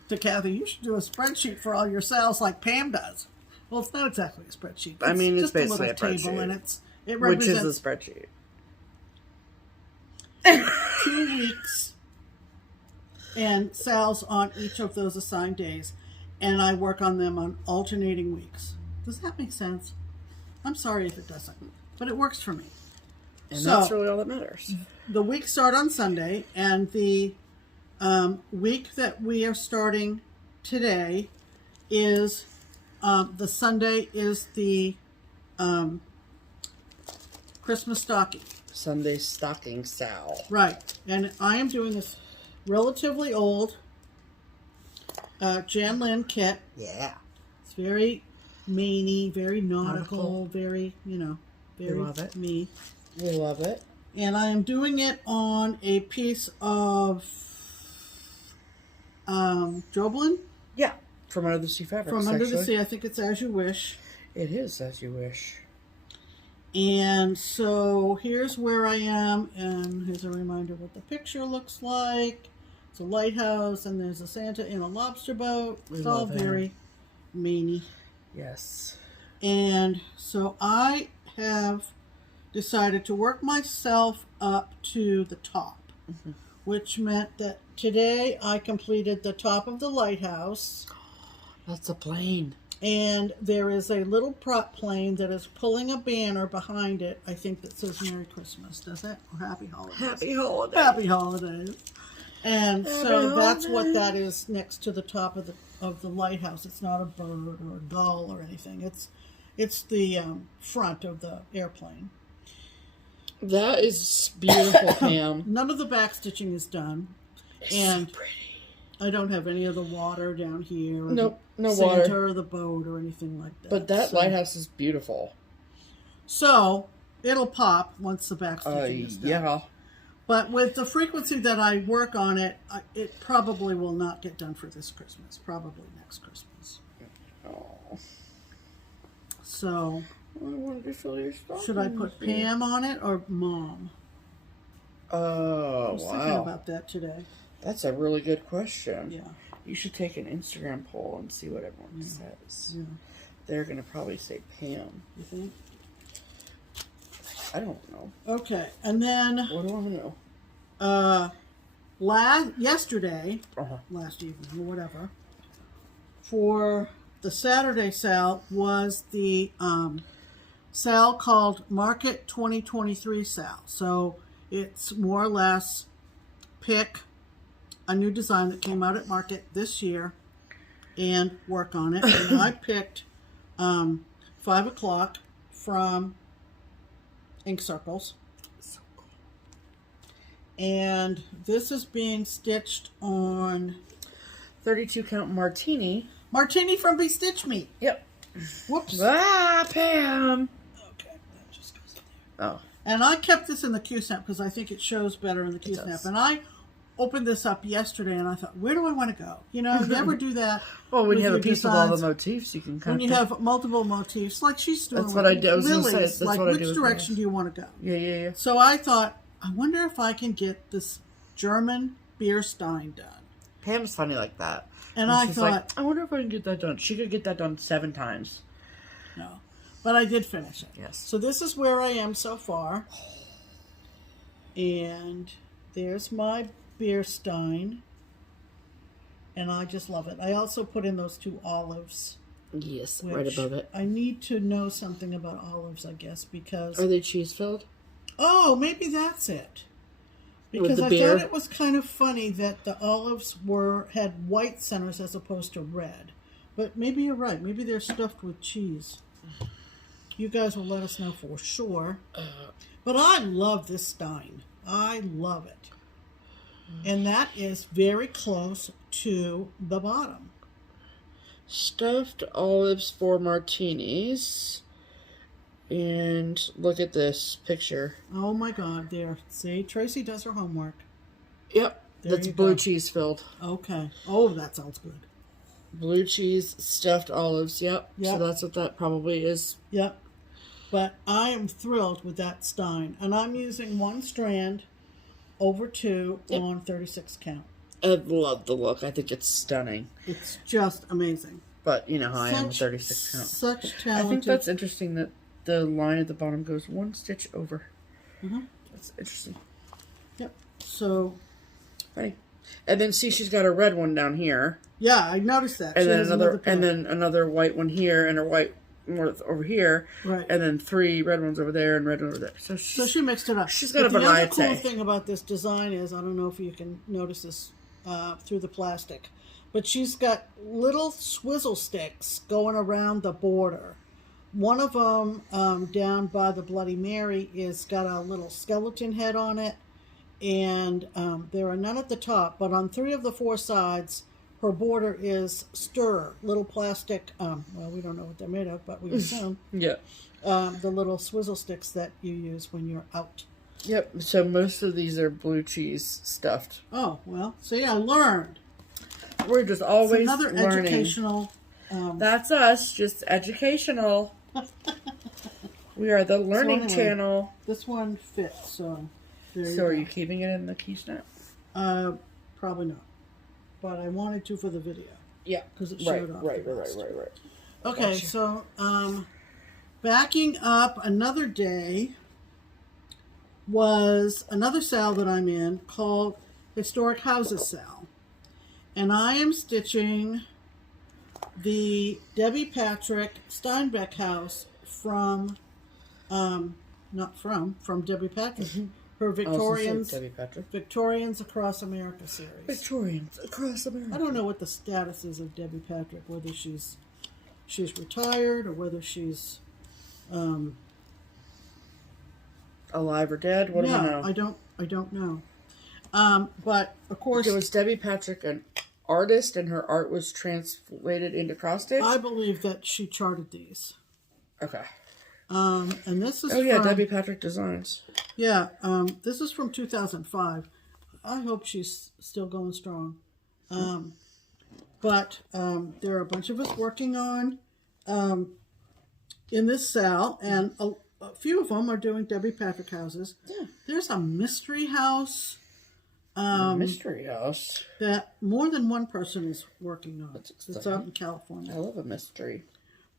to Kathy, you should do a spreadsheet for all your sales like Pam does. Well, it's not exactly a spreadsheet. I mean, it's just basically a little a table, spreadsheet. and it represents Which is a spreadsheet. 2 weeks and sales on each of those assigned days, and I work on them on alternating weeks. Does that make sense? I'm sorry if it doesn't, but it works for me. And that's really all that matters. The weeks start on Sunday, and the week that we are starting today is the Sunday is the Christmas stocking. Sunday Stocking SAL. Right, and I am doing this relatively old Jan Lynn kit. Yeah. It's very Maine-y, very nautical, very, very we love it. me. We love it. And I am doing it on a piece of Joblin. Yeah, from Under the Sea Fabrics. From Under the Sea. I think it's As You Wish. It is As You Wish. And so here's where I am, and here's a reminder what the picture looks like. It's a lighthouse, and there's a Santa in a lobster boat. It's all very Maine-y. Yes. And so I have decided to work myself up to the top, which meant that today I completed the top of the lighthouse. That's a plane. And there is a little prop plane that is pulling a banner behind it, I think, that says Merry Christmas. Does it? Or Happy Holidays? Happy Holidays. Happy Holidays. And so that's what that is next to the top of the lighthouse. It's not a bird or a gull or anything. It's the front of the airplane. That is beautiful, Pam. None of the back stitching is done. It's and so pretty. I don't have any of the water down here. Or Nope, no Santa water. or the boat or anything like that. But that lighthouse is beautiful. So it'll pop once the back stitching is done. Yeah. But with the frequency that I work on it, it probably will not get done for this Christmas. Probably next Christmas. Oh. So, I wanted to fill your stocking. should I put Pam on it or Mom? Oh, I was thinking about that today. That's a really good question. Yeah. You should take an Instagram poll and see what everyone says. Yeah. They're going to probably say Pam. You think? I don't know. Okay, and then what do I know? Yesterday, last evening or whatever, for the Saturday sale was the sale called Market 2023 sale. So it's more or less pick a new design that came out at Market this year and work on it. And I picked 5 o'clock from Ink Circles. So cool. And this is being stitched on 32 count Martini. Martini from Be Stitch Me. Yep. Whoops. Ah, Pam. Okay, that just goes in there. Oh. And I kept this in the Q-Snap because I think it shows better in the Q-Snap. And I opened this up yesterday and I thought, where do I want to go? You know, you ever do that? Well, when you have a piece of all the motifs, you can kind of... When you have multiple motifs, like she's doing. That's what I do. I was going to say, that's like, what I do. Which direction do you want to go? Yeah. So I thought, I wonder if I can get this German beer stein done. Pam's funny like that. And I thought, like, I wonder if I can get that done. She could get that done 7 times. No. But I did finish it. Yes. So this is where I am so far. And there's my beer stein. And I just love it. I also put in those 2 olives. Yes, right above it. I need to know something about olives, I guess, because... Are they cheese filled? Oh, maybe that's it. Because I thought it was kind of funny that the olives had white centers as opposed to red. But maybe you're right. Maybe they're stuffed with cheese. You guys will let us know for sure. But I love this stein. I love it. And that is very close to the bottom. Stuffed olives for martinis. And look at this picture. Oh my God, there. See, Tracy does her homework. Yep, that's blue cheese filled. Okay. Oh, that sounds good. Blue cheese, stuffed olives. Yep. So that's what that probably is. Yep. But I am thrilled with that stein. And I'm using 1 strand over 2 on 36 count. I love the look. I think it's stunning. It's just amazing. But you know how I am with 36 count. Such talented. I think that's interesting that the line at the bottom goes 1 stitch over. That's interesting. Yep. So. Funny. And then see, she's got a red one down here. Yeah, I noticed that. And then another white one here, and a white one over here. Right. And then 3 red ones over there, and red one over there. So she mixed it up. She's got a variety. The other cool thing about this design is, I don't know if you can notice this through the plastic, but she's got little swizzle sticks going around the border. One of them down by the Bloody Mary is got a little skeleton head on it, and there are none at the top, but on 3 of the 4 sides, her border is little plastic, well, we don't know what they're made of, but we assume. Yeah. The little swizzle sticks that you use when you're out. Yep, so most of these are blue cheese stuffed. Oh, well, see, I learned. We're just always another learning. Educational. That's us, just educational. We are the learning channel. This one fits, so there you go. Are you keeping it in the key snap? Probably not. But I wanted to for the video. Yeah. Because it showed off. Right. Okay, gotcha. So backing up another day was another sale that I'm in called Historic Houses SAL. And I am stitching the Debbie Patrick Steinbeck house from Debbie Patrick. Her Victorians Across America series. Victorians Across America. I don't know what the status is of Debbie Patrick, whether she's retired or whether she's alive or dead. What do we know? I don't know. But of course, was Debbie Patrick an artist and her art was translated into cross stitch? I believe that she charted these. Okay. And this is Debbie Patrick Designs. Yeah, this is from 2005. I hope she's still going strong. But there are a bunch of us working on in this SAL, and a few of them are doing Debbie Patrick houses. Yeah. There's a mystery house. Mystery house that more than one person is working on. It's out in California. I love a mystery.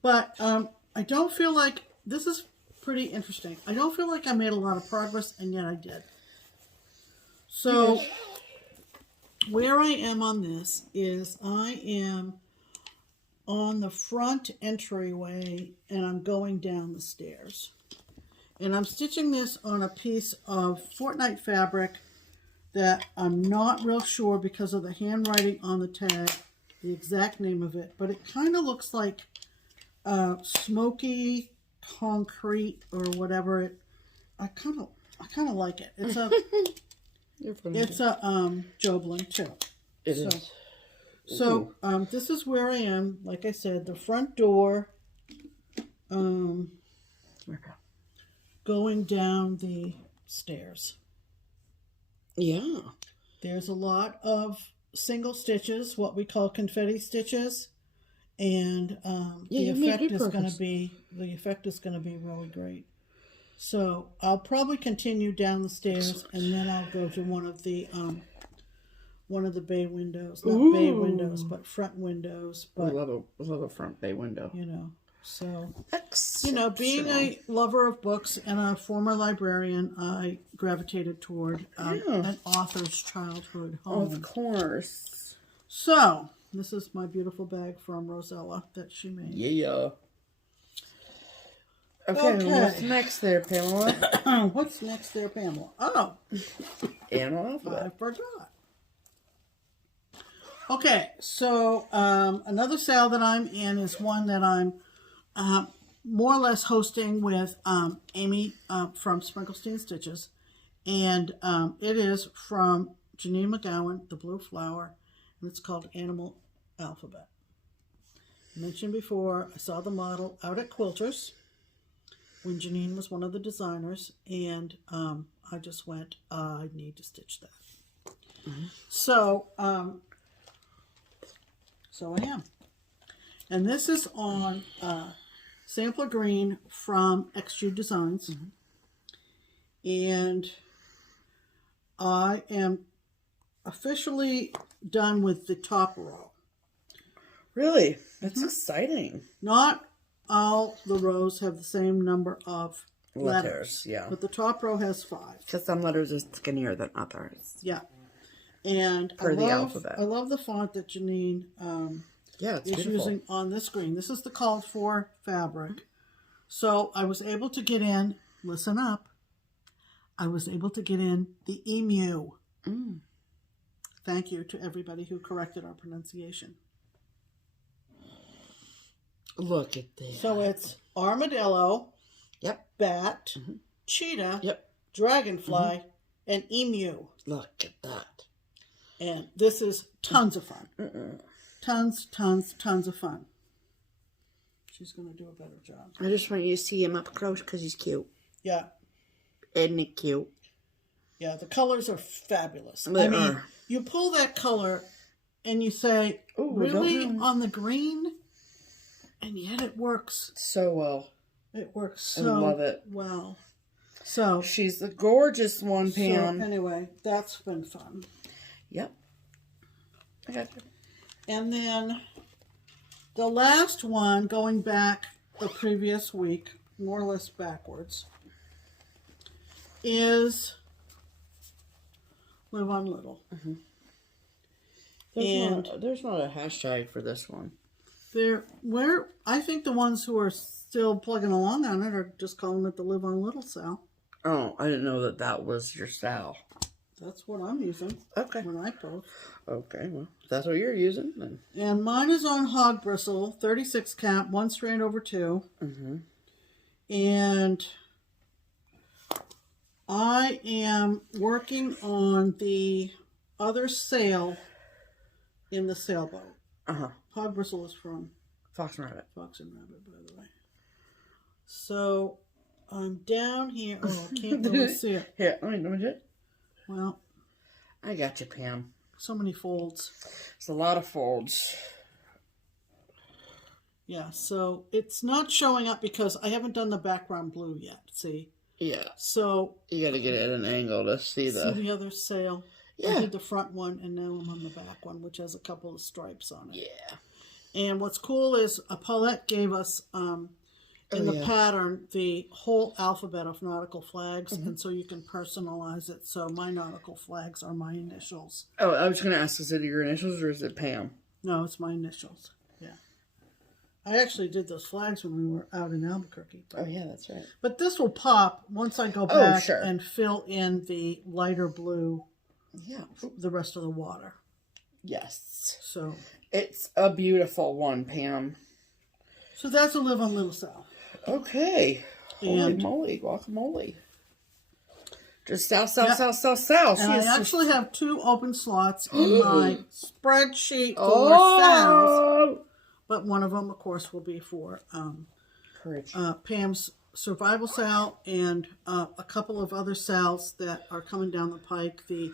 But I don't feel like, this is pretty interesting. I don't feel like I made a lot of progress, and yet I did. So where I am on this is I am on the front entryway, and I'm going down the stairs. And I'm stitching this on a piece of Fortnite fabric that I'm not real sure because of the handwriting on the tag the exact name of it, but it kind of looks like smoky concrete or whatever. I kind of like it. It's a Joblin too. It is. So this is where I am. Like I said, the front door. Going down the stairs. Yeah. There's a lot of single stitches, what we call confetti stitches, and the effect is going to be really great. So I'll probably continue down the stairs, and then I'll go to one of the bay windows, not bay windows, but front windows. But I love a front bay window. You know, so being a lover of books and a former librarian, I gravitated toward an author's childhood home. Of course. So this is my beautiful bag from Rosella that she made. Yeah. Okay. What's next there, Pamela? What's next there, Pamela? Oh. Animal Alphabet. I forgot. Okay, so another sale that I'm in is one that I'm more or less hosting with Amy from Sprinkleteen Stitches. And it is from Janine McGowan, The Blue Flower, and it's called Animal Alphabet. I mentioned before, I saw the model out at Quilters when Janine was one of the designers, and I just went, I need to stitch that. Mm-hmm. So I am. And this is on Sampler Green from XG Designs. Mm-hmm. And I am officially done with the top row. Really? That's exciting. Not all the rows have the same number of letters. Yeah. But the top row has 5. Because some letters are skinnier than others. Yeah. And the alphabet. I love the font that Janine is using on this screen. This is the called for fabric. So I was able to get in, listen up, I was able to get in the emu. Mm. Thank you to everybody who corrected our pronunciation. Look at this. So it's armadillo, bat, cheetah, dragonfly, and emu. Look at that. And this is tons of fun. Tons of fun. She's going to do a better job. I just want you to see him up close because he's cute. Yeah. Isn't he cute? Yeah, the colors are fabulous. I mean, you pull that color and you say, really, on the green? And yet it works. So well. It works so I love it. well. So she's the gorgeous one, Pam. So anyway, that's been fun. Yep. I got you. And then the last one, going back the previous week, more or less backwards, is Live on Little. Mm-hmm. There's not a hashtag for this one. I think the ones who are still plugging along on it are just calling it the Live on Little SAL. Oh, I didn't know that was your SAL. That's what I'm using. Okay. When I post. Okay, well, if that's what you're using, then. And mine is on hog bristle, 36 count, 1 strand over 2. Mm-hmm. And I am working on the other sail in the sailboat. Uh-huh. Hog bristle is from Fox and Rabbit. Fox and Rabbit, by the way. So I'm down here. Oh, I can't really see it. Here, let me do it. Well, I got you, Pam. So many folds. It's a lot of folds. Yeah, so it's not showing up because I haven't done the background blue yet, see? Yeah. So you got to get it at an angle to see the other sail. Yeah. I did the front one, and now I'm on the back one, which has a couple of stripes on it. Yeah. And what's cool is Paulette gave us in the pattern the whole alphabet of nautical flags, and so you can personalize it. So my nautical flags are my initials. Oh, I was going to ask, is it your initials or is it Pam? No, it's my initials. Yeah. I actually did those flags when we were out in Albuquerque. Oh, yeah, that's right. But this will pop once I go back and fill in the lighter blue, the rest of the water. Yes. So It's a beautiful one, Pam. So that's a live on Little Sal. Okay. Holy moly, guacamole. Just Sal. And I actually have 2 open slots in my spreadsheet for Sal's. But one of them, of course, will be for Pam's Survival Sal and a couple of other Sals that are coming down the pike. The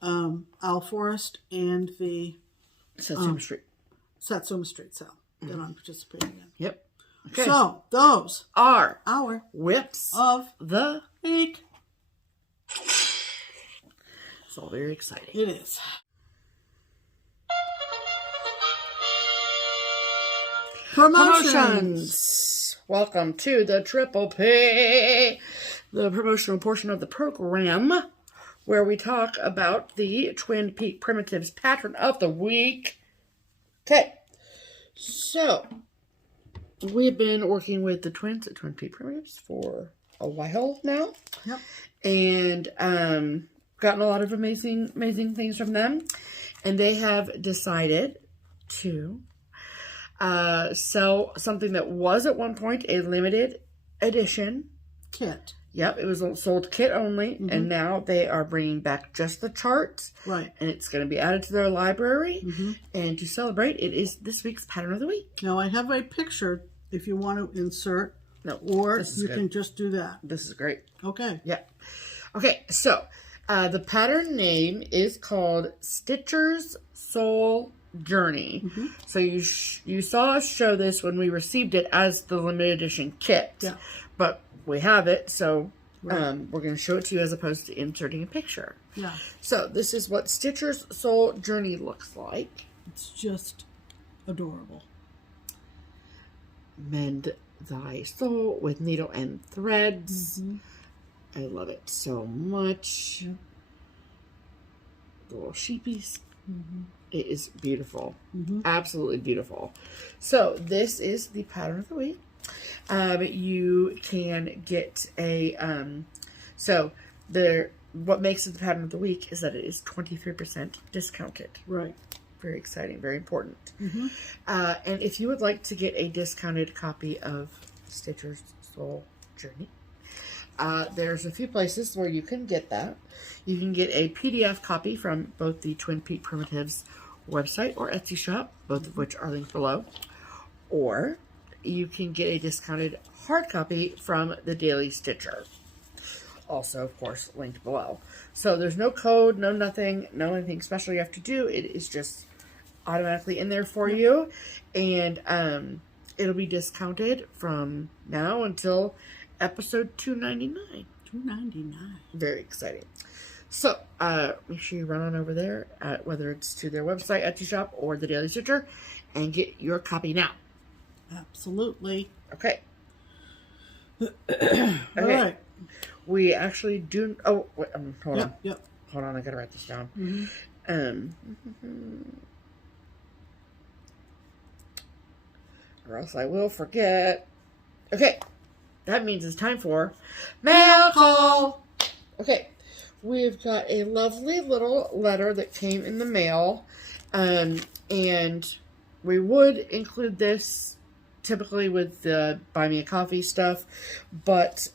Owl Forest and the Satsuma Street Sal that I'm participating in. Yep. Okay. So those are our whips of the week. It's all very exciting. It is. Promotions. Welcome to the Triple P, the promotional portion of the program, where we talk about the Twin Peak Primitives pattern of the week. Okay, so we've been working with the twins at Twin Peak Primitives for a while now. Yep. And gotten a lot of amazing things from them. And they have decided to sell something that was at one point a limited edition kit. Yep, it was sold kit only, and now they are bringing back just the charts. Right. And it's going to be added to their library. And to celebrate, it is this week's pattern of the week. Now, I have a picture if you want to insert. No, or you can just do that. This is great. Okay. Yeah. Okay, so the pattern name is called Stitcher's Soul Journey. So you saw us show this when we received it as the limited edition kit. Yeah. But we have it, so we're going to show it to you as opposed to inserting a picture. Yeah. So this is what Stitcher's Soul Journey looks like. It's just adorable. Mend thy soul with needle and threads. I love it so much. The little sheepies. It is beautiful. Absolutely beautiful. So this is the pattern of the week. You can get a what makes it the pattern of the week is that it is 23% discounted. Right. Very exciting, very important. And if you would like to get a discounted copy of Stitcher's Soul Journey, there's a few places where you can get that. You can get a PDF copy from both the Twin Peak Primitives website or Etsy shop, both of which are linked below. Or you can get a discounted hard copy from the Daily Stitcher. Also, of course, linked below. So there's no code, no nothing, no anything special you have to do. It is just automatically in there for you. And it'll be discounted from now until episode 299. 299. Very exciting. So make sure you run on over there, whether it's to their website, Etsy shop, or the Daily Stitcher, and get your copy now. Absolutely. Okay. All right. We actually do. Oh, wait, hold on. Yep. Hold on, I gotta write this down. Or else I will forget. Okay, that means it's time for mail call. Okay, we've got a lovely little letter that came in the mail, and we would include this typically with the buy me a coffee stuff, but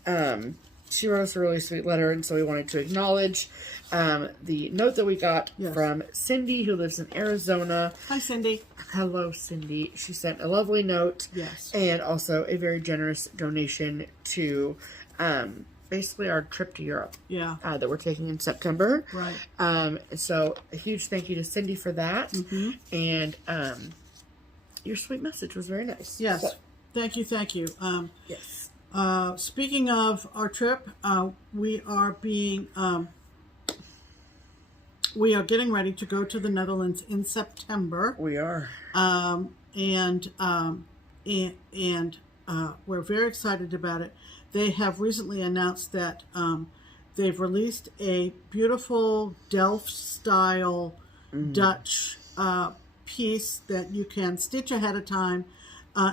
she wrote us a really sweet letter, and so we wanted to acknowledge the note that we got from Cindy, who lives in Arizona. Hi, Cindy. Hello, Cindy. She sent a lovely note. Yes. And also a very generous donation to basically our trip to Europe. Yeah. That we're taking in September. Right. So a huge thank you to Cindy for that. And your sweet message was very nice. Yes. So. Thank you. Yes. Speaking of our trip, we are getting ready to go to the Netherlands in September. We are. And we're very excited about it. They have recently announced that they've released a beautiful Delft-style Dutch piece that you can stitch ahead of time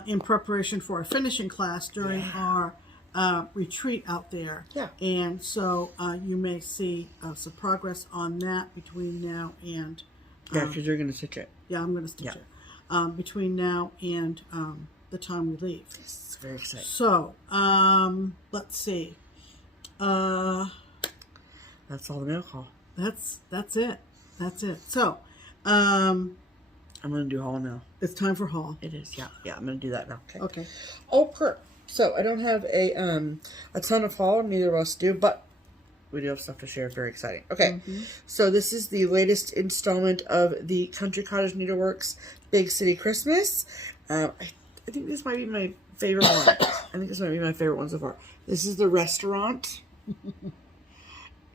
in preparation for a finishing class during our retreat out there. Yeah. And so you may see some progress on that between now and... because you're going to stitch it. Yeah, I'm going to stitch it. between now and the time we leave. It's very exciting. So, let's see. That's all the mail call. That's it. That's it. So, I'm going to do haul now. it's time for haul. It is, yeah. Yeah, I'm going to do that now. Okay. Oh, so I don't have a ton of haul, neither of us do, but we do have stuff to share. Very exciting. Okay, so this is the latest installment of the Country Cottage Needleworks Big City Christmas. I think this might be my favorite one. I think this might be my favorite one so far. This is the restaurant.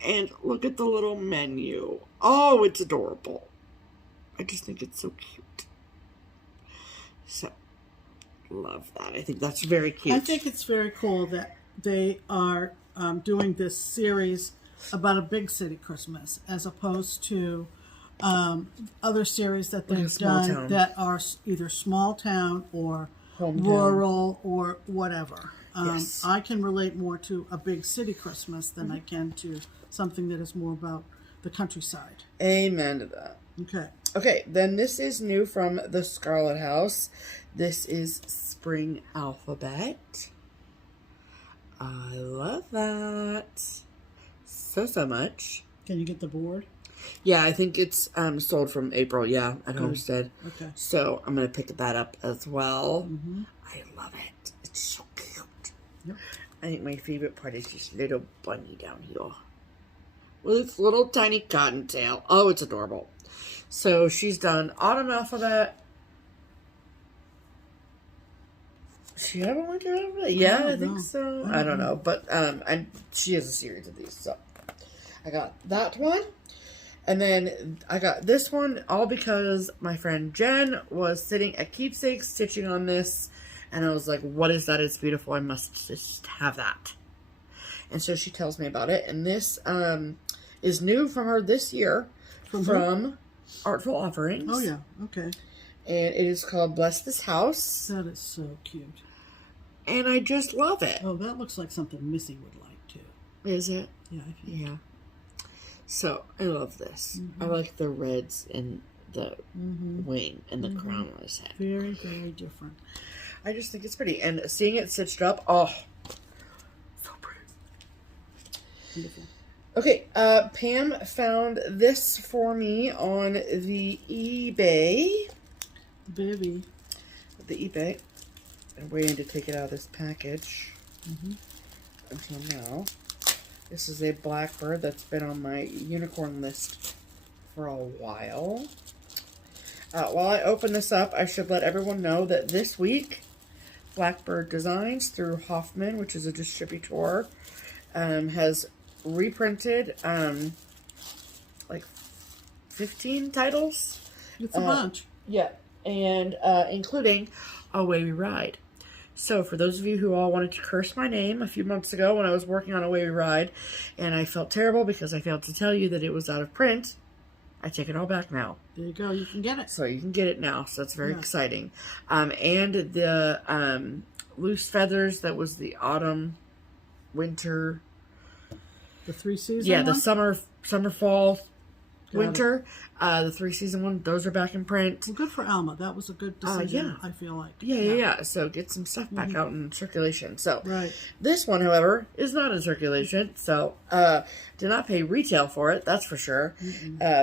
And look at the little menu. Oh, it's adorable. I just think it's so cute. So, love that. I think that's very cute. I think it's very cool that they are doing this series about a big city Christmas as opposed to other series that they've done that are either small town or rural or whatever. Yes. I can relate more to a big city Christmas than I can to something that is more about the countryside. Amen to that. Okay. Okay, then this is new from the Scarlet House. This is Spring Alphabet. I love that so much. Can you get the board? Yeah, I think it's sold from April, yeah, at Homestead. Okay. So I'm going to pick that up as well. I love it. It's so cute. Yep. I think my favorite part is this little bunny down here with its little tiny cottontail. Oh, it's adorable. So she's done Autumn Alphabet. She have a winter alphabet? Yeah, I think so. I don't know, but she has a series of these, so I got that one, and then I got this one all because my friend Jen was sitting at Keepsakes stitching on this, and I was like, "What is that? It's beautiful. I must just have that." And so she tells me about it, and this is new from her this year from Artful Offerings. Oh yeah, okay. And it is called Bless This House. That is so cute. And I just love it. Oh, that looks like something Missy would like too. Is it? Yeah, I think. Yeah. So, I love this. I like the reds in the wing and the crown on his head. Very, very different. I just think it's pretty. And seeing it stitched up, oh, so pretty. Beautiful. Okay, Pam found this for me on the eBay. Baby. The eBay. I'm waiting to take it out of this package until now. This is a blackbird that's been on my unicorn list for a while. While I open this up, I should let everyone know that this week, Blackbird Designs through Hoffman, which is a distributor, has reprinted like 15 titles. It's a bunch. Yeah, and including Away We Ride. So for those of you who all wanted to curse my name a few months ago when I was working on Away We Ride, and I felt terrible because I failed to tell you that it was out of print, I take it all back now. There you go. You can get it. So you can get it now. So that's very exciting. And the Loose Feathers, that was the autumn, winter. The 3-season Yeah, one? the summer, fall, winter. The 3-season one, those are back in print. Well, good for Alma. That was a good decision, yeah. I feel like. Yeah. So get some stuff back out in circulation. So Right. this one, however, is not in circulation. So did not pay retail for it, that's for sure.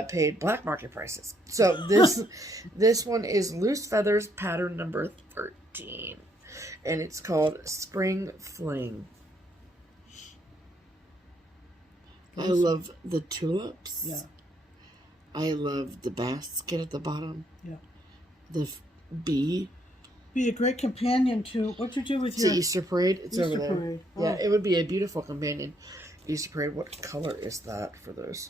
Paid black market prices. So this one is Loose Feathers pattern number 13. And it's called Spring Fling. I love the tulips. Yeah. I love the basket at the bottom. Yeah. The bee. Be a great companion to, what'd you do with It's your... the Easter Parade. It's Easter over there. Parade. Oh. Yeah, it would be a beautiful companion. Easter Parade. What color is that for those?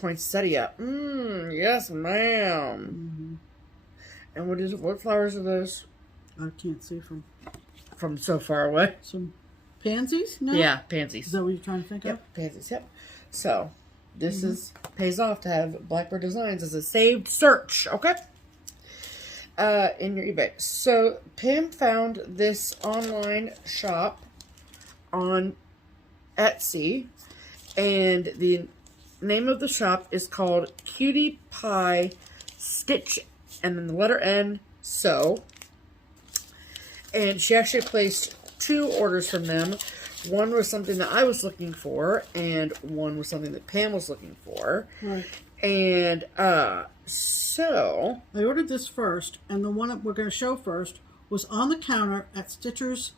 Poinsettia. Yes, ma'am. And what flowers are those? I can't see From so far away. some pansies? No? Yeah, pansies. Is that what you're trying to think Yep, pansies, yep. So, this pays off to have Blackbird Designs as a saved search, okay? In your eBay. So, Pam found this online shop on Etsy, and the name of the shop is called Cutie Pie Stitch and then the letter N, sew. And she actually placed 2 orders from them. One was something that I was looking for, and one was something that Pam was looking for. Right. And so I ordered this first, and the one that we're going to show first was on the counter at Stitcher's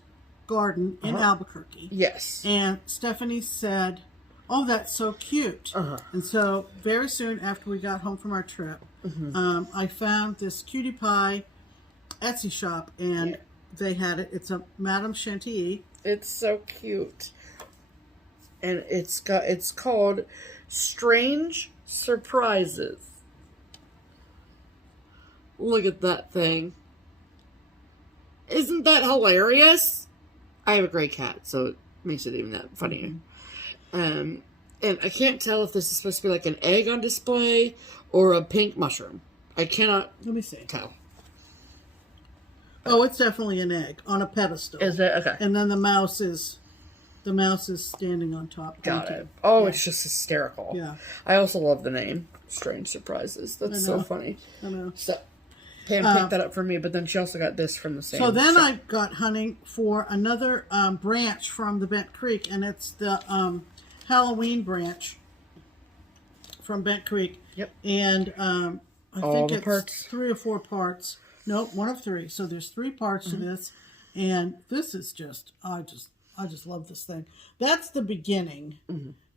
Garden in Albuquerque. Yes. And Stephanie said, "Oh, that's so cute." And so very soon after we got home from our trip, I found this cutie pie Etsy shop, and they had it. It's a Madame Chantilly. It's so cute. And it's called Strange Surprises. Look at that thing. Isn't that hilarious? I have a gray cat, so it makes it even that funnier. And I can't tell if this is supposed to be like an egg on display or a pink mushroom. I cannot Let me see. tell. Oh, it's definitely an egg on a pedestal. Is it? Okay. And then the mouse is standing on top. Got it. Oh, it's just hysterical. Yeah. I also love the name. Strange Surprises. That's so funny. I know. So, Pam picked that up for me, but then she also got this from the same So then shop. I got hunting for another branch from the Bent Creek, and it's the Halloween branch from Bent Creek. Yep. And I All think the it's parts? 3 or 4 parts. No, 1 of 3. So there's 3 parts to this, and this is just I just love this thing. That's the beginning.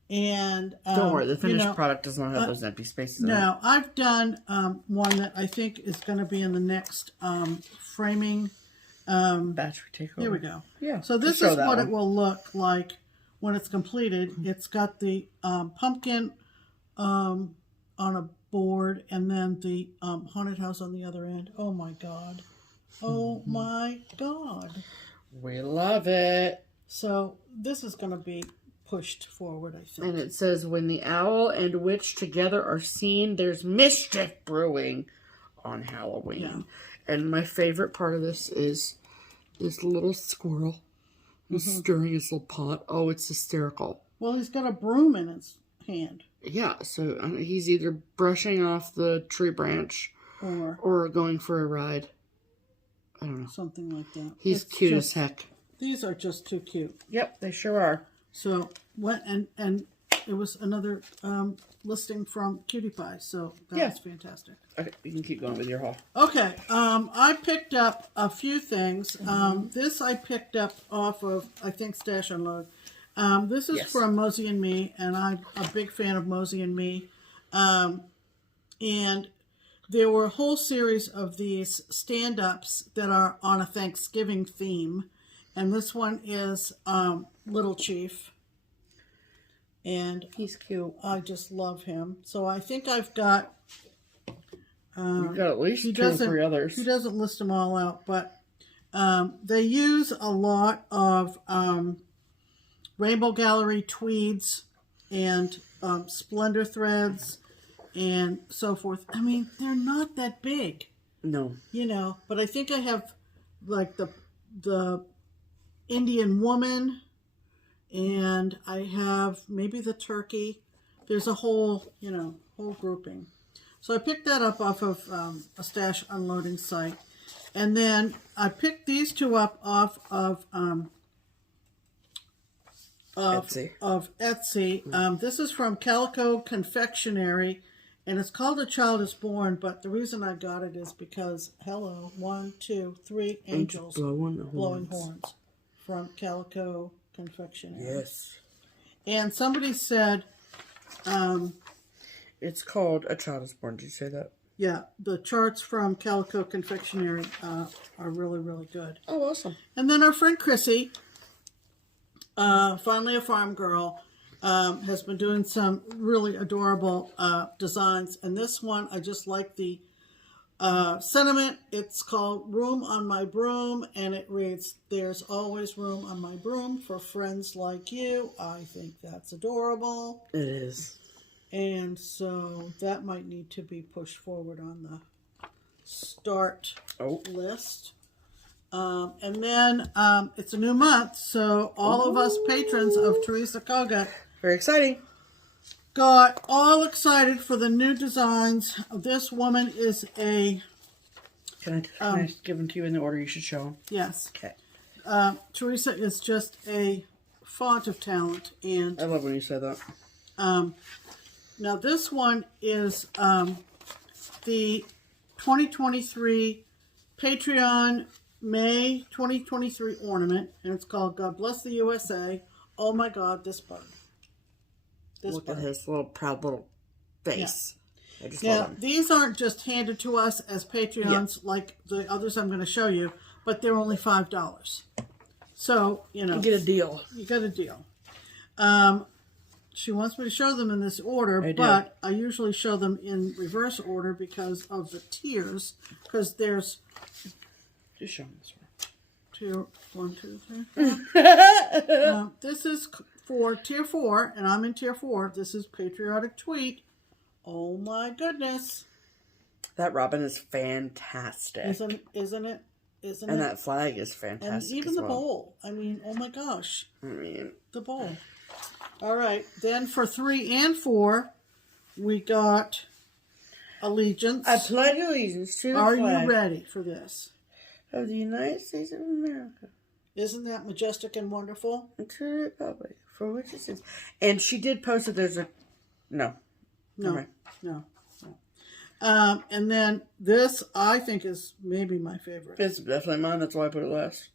And Don't worry, the finished product does not have those empty spaces in it. no, I've done one that I think is going to be in the next framing. Battery takeover. Here we go. Yeah. So this is what it will look like when it's completed. It's got the pumpkin on a board, and then the haunted house on the other end. Oh my God. Oh my God. We love it. So this is going to be pushed forward, I think. And it says, when the owl and witch together are seen, there's mischief brewing on Halloween. Yeah. And my favorite part of this is this little squirrel who's stirring his little pot. Oh, it's hysterical. Well, he's got a broom in his hand. Yeah, so he's either brushing off the tree branch or going for a ride. I don't know. Something like that. He's cute as heck. These are just too cute. Yep, they sure are. So what? And it was another listing from Cutie Pie. So that's fantastic. Okay, you can keep going with your haul. Okay, I picked up a few things. This I picked up off of, I think, Stash Unload. This is from Mosey and Me, and I'm a big fan of Mosey and Me. And there were a whole series of these stand-ups that are on a Thanksgiving theme. And this one is Little Chief. And he's cute. I just love him. So I think I've got... You've got at least 2 or 3 others. He doesn't list them all out, but they use a lot of Rainbow Gallery tweeds and Splendor threads and so forth. I mean, they're not that big. No. You know, but I think I have like the Indian woman, and I have maybe the turkey. There's a whole grouping. So I picked that up off of a Stash Unloading site. And then I picked these 2 up off of Etsy. This is from Calico Confectionery, and it's called A Child is Born, but the reason I got it is because, 1, 2, 3 angels blowing horns from Calico Confectionery. Yes. And somebody said... it's called A Child is Born. Did you say that? Yeah, the charts from Calico Confectionery are really, really good. Oh, awesome. And then our friend Chrissy, finally a farm girl, has been doing some really adorable designs. And this one, I just like the sentiment. It's called Room on My Broom, and it reads, "There's always room on my broom for friends like you." I think that's adorable. It is. And so that might need to be pushed forward on the start list. And then it's a new month, so all of us patrons of Teresa Koga Very exciting. got all excited for the new designs. This woman is a Can I give them to you in the order you should show them? Yes. Okay. Teresa is just a font of talent, and I love when you say that. now this one is the 2023 Patreon May 2023 ornament, and it's called God Bless the USA. Oh my God, this bird. Look at his little proud little face. Yeah. I just Now, love him. these aren't just handed to us as Patreons like the others I'm going to show you, but they're only $5. So, you know. You get a deal. You got a deal. She wants me to show them in this order, but I usually show them in reverse order because of the tiers. Because there's... Just show them this one. Tier 1, 2, 3, 4. This is for Tier 4, and I'm in Tier 4. This is Patriotic Tweet. Oh my goodness. That robin is fantastic. Isn't it? And that flag is fantastic. And even the bowl. I mean, oh my gosh. I mean, the bowl. All right. Then for 3 and 4, we got Allegiance. I pledge allegiance to the flag. Are flag you ready for this? Of the United States of America. Isn't that majestic and wonderful? And to the republic for which it is. And she did post that there's a... No. No. And then this, I think, is maybe my favorite. It's definitely mine. That's why I put it last.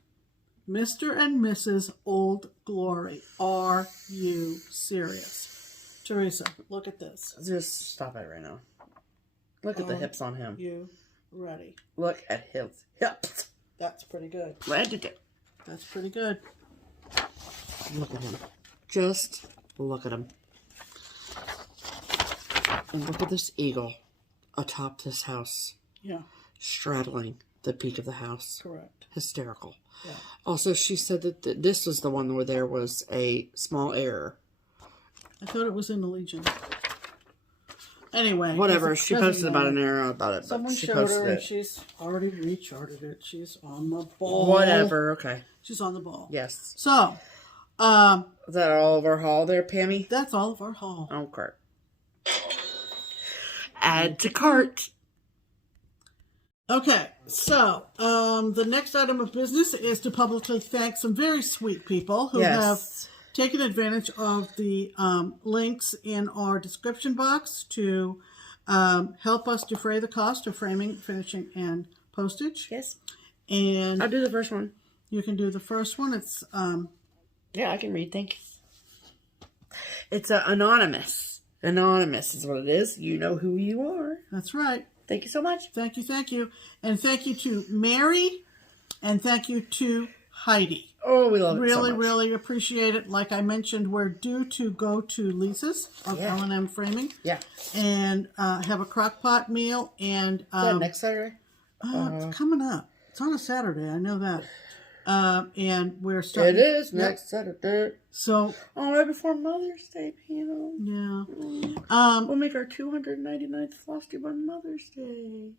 Mr. and Mrs. Old Glory. Are you serious? Teresa, look at this. Just stop it right now. Look at the hips on him. You ready? Look at his hips. That's pretty good. That's pretty good. Look at him. Just look at him. And look at this eagle atop this house. Yeah. Straddling the peak of the house. Correct. Hysterical. Yeah. Also, she said that this was the one where there was a small error. I thought it was in the Legion. Anyway. Whatever. She posted about an error about it. Someone she showed posted her and it. she's already recharted it. She's on the ball. Whatever. Okay. She's on the ball. Yes. So. Is that all of our haul there, Pammy? That's all of our haul. Okay. Add to cart. Okay, so the next item of business is to publicly thank some very sweet people who have taken advantage of the links in our description box to help us defray the cost of framing, finishing, and postage. Yes. And I'll do the first one. You can do the first one. It's yeah, I can read. Thank you. It's anonymous. Anonymous is what it is. You know who you are. That's right. Thank you so much. Thank you, thank you. And thank you to Mary, and thank you to Heidi. Oh, we love it really, so much. really appreciate it. Like I mentioned, we're due to go to Lisa's of L&M Framing. Yeah. And have a crock pot meal. And is that next Saturday? It's coming up. It's on a Saturday. I know that. And we're starting. It is next Saturday. So. Oh, right before Mother's Day, Pam. Yeah. We'll make our 299th FlossTube on Mother's Day.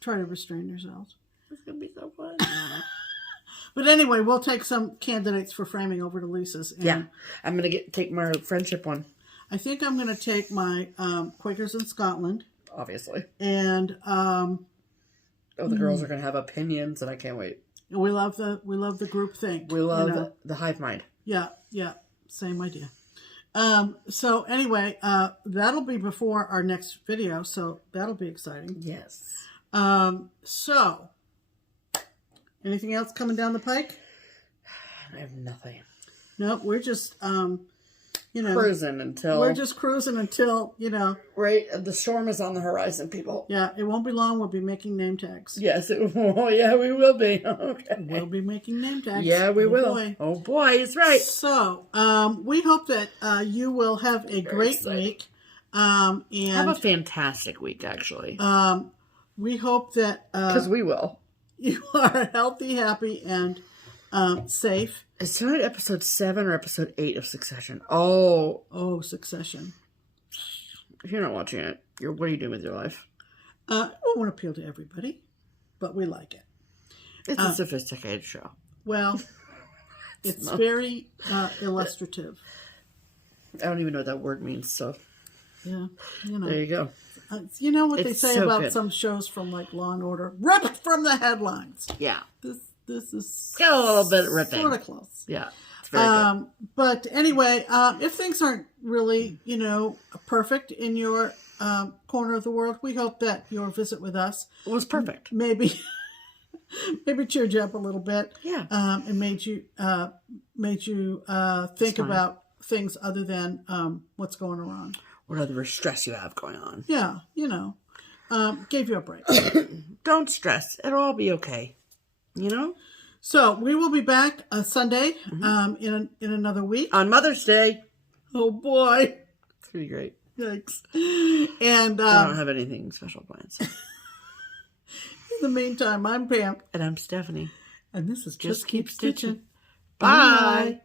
Try to restrain yourselves. It's going to be so fun. But anyway, we'll take some candidates for framing over to Lisa's. And yeah. I'm going to take my friendship one. I think I'm going to take my Quakers in Scotland. Obviously. And oh, the girls are going to have opinions, and I can't wait. We love the group thing. We love the hive mind. Yeah, same idea. So anyway, that'll be before our next video, so that'll be exciting. Yes. So anything else coming down the pike? I have nothing. No, we're just cruising until we're just cruising until right. The storm is on the horizon, people. Yeah, it won't be long. We'll be making name tags. Yes, it will. Yeah, we will be. Okay, we'll be making name tags. Yeah, we will. Boy. Oh boy, it's right. So, we hope that you will have a great week. And have a fantastic week, actually. We hope that because we will. You are healthy, happy, and safe. Is tonight episode 7 or episode 8 of Succession? Oh, Succession. If you're not watching it, what are you doing with your life? It won't appeal to everybody, but we like it. It's a sophisticated show. Well, it's very illustrative. I don't even know what that word means, so yeah, there you go. You know what they It's say so about good. some shows from like Law and Order? Ripped from the headlines. Yeah. This is Got a little bit ripping. sort of close. Yeah. It's very good. But anyway, if things aren't really, perfect in your corner of the world, we hope that your visit with us was perfect. Maybe cheered you up a little bit. Yeah. And made you think about things other than what's going on. What other stress you have going on. Yeah, gave you a break. Don't stress. It'll all be okay. So we will be back Sunday in another week. On Mother's Day. Oh, boy. It's going to be great. Yikes. And I don't have anything special planned. So. In the meantime, I'm Pam. And I'm Stephanie. And this is Just Keep Stitching. Bye.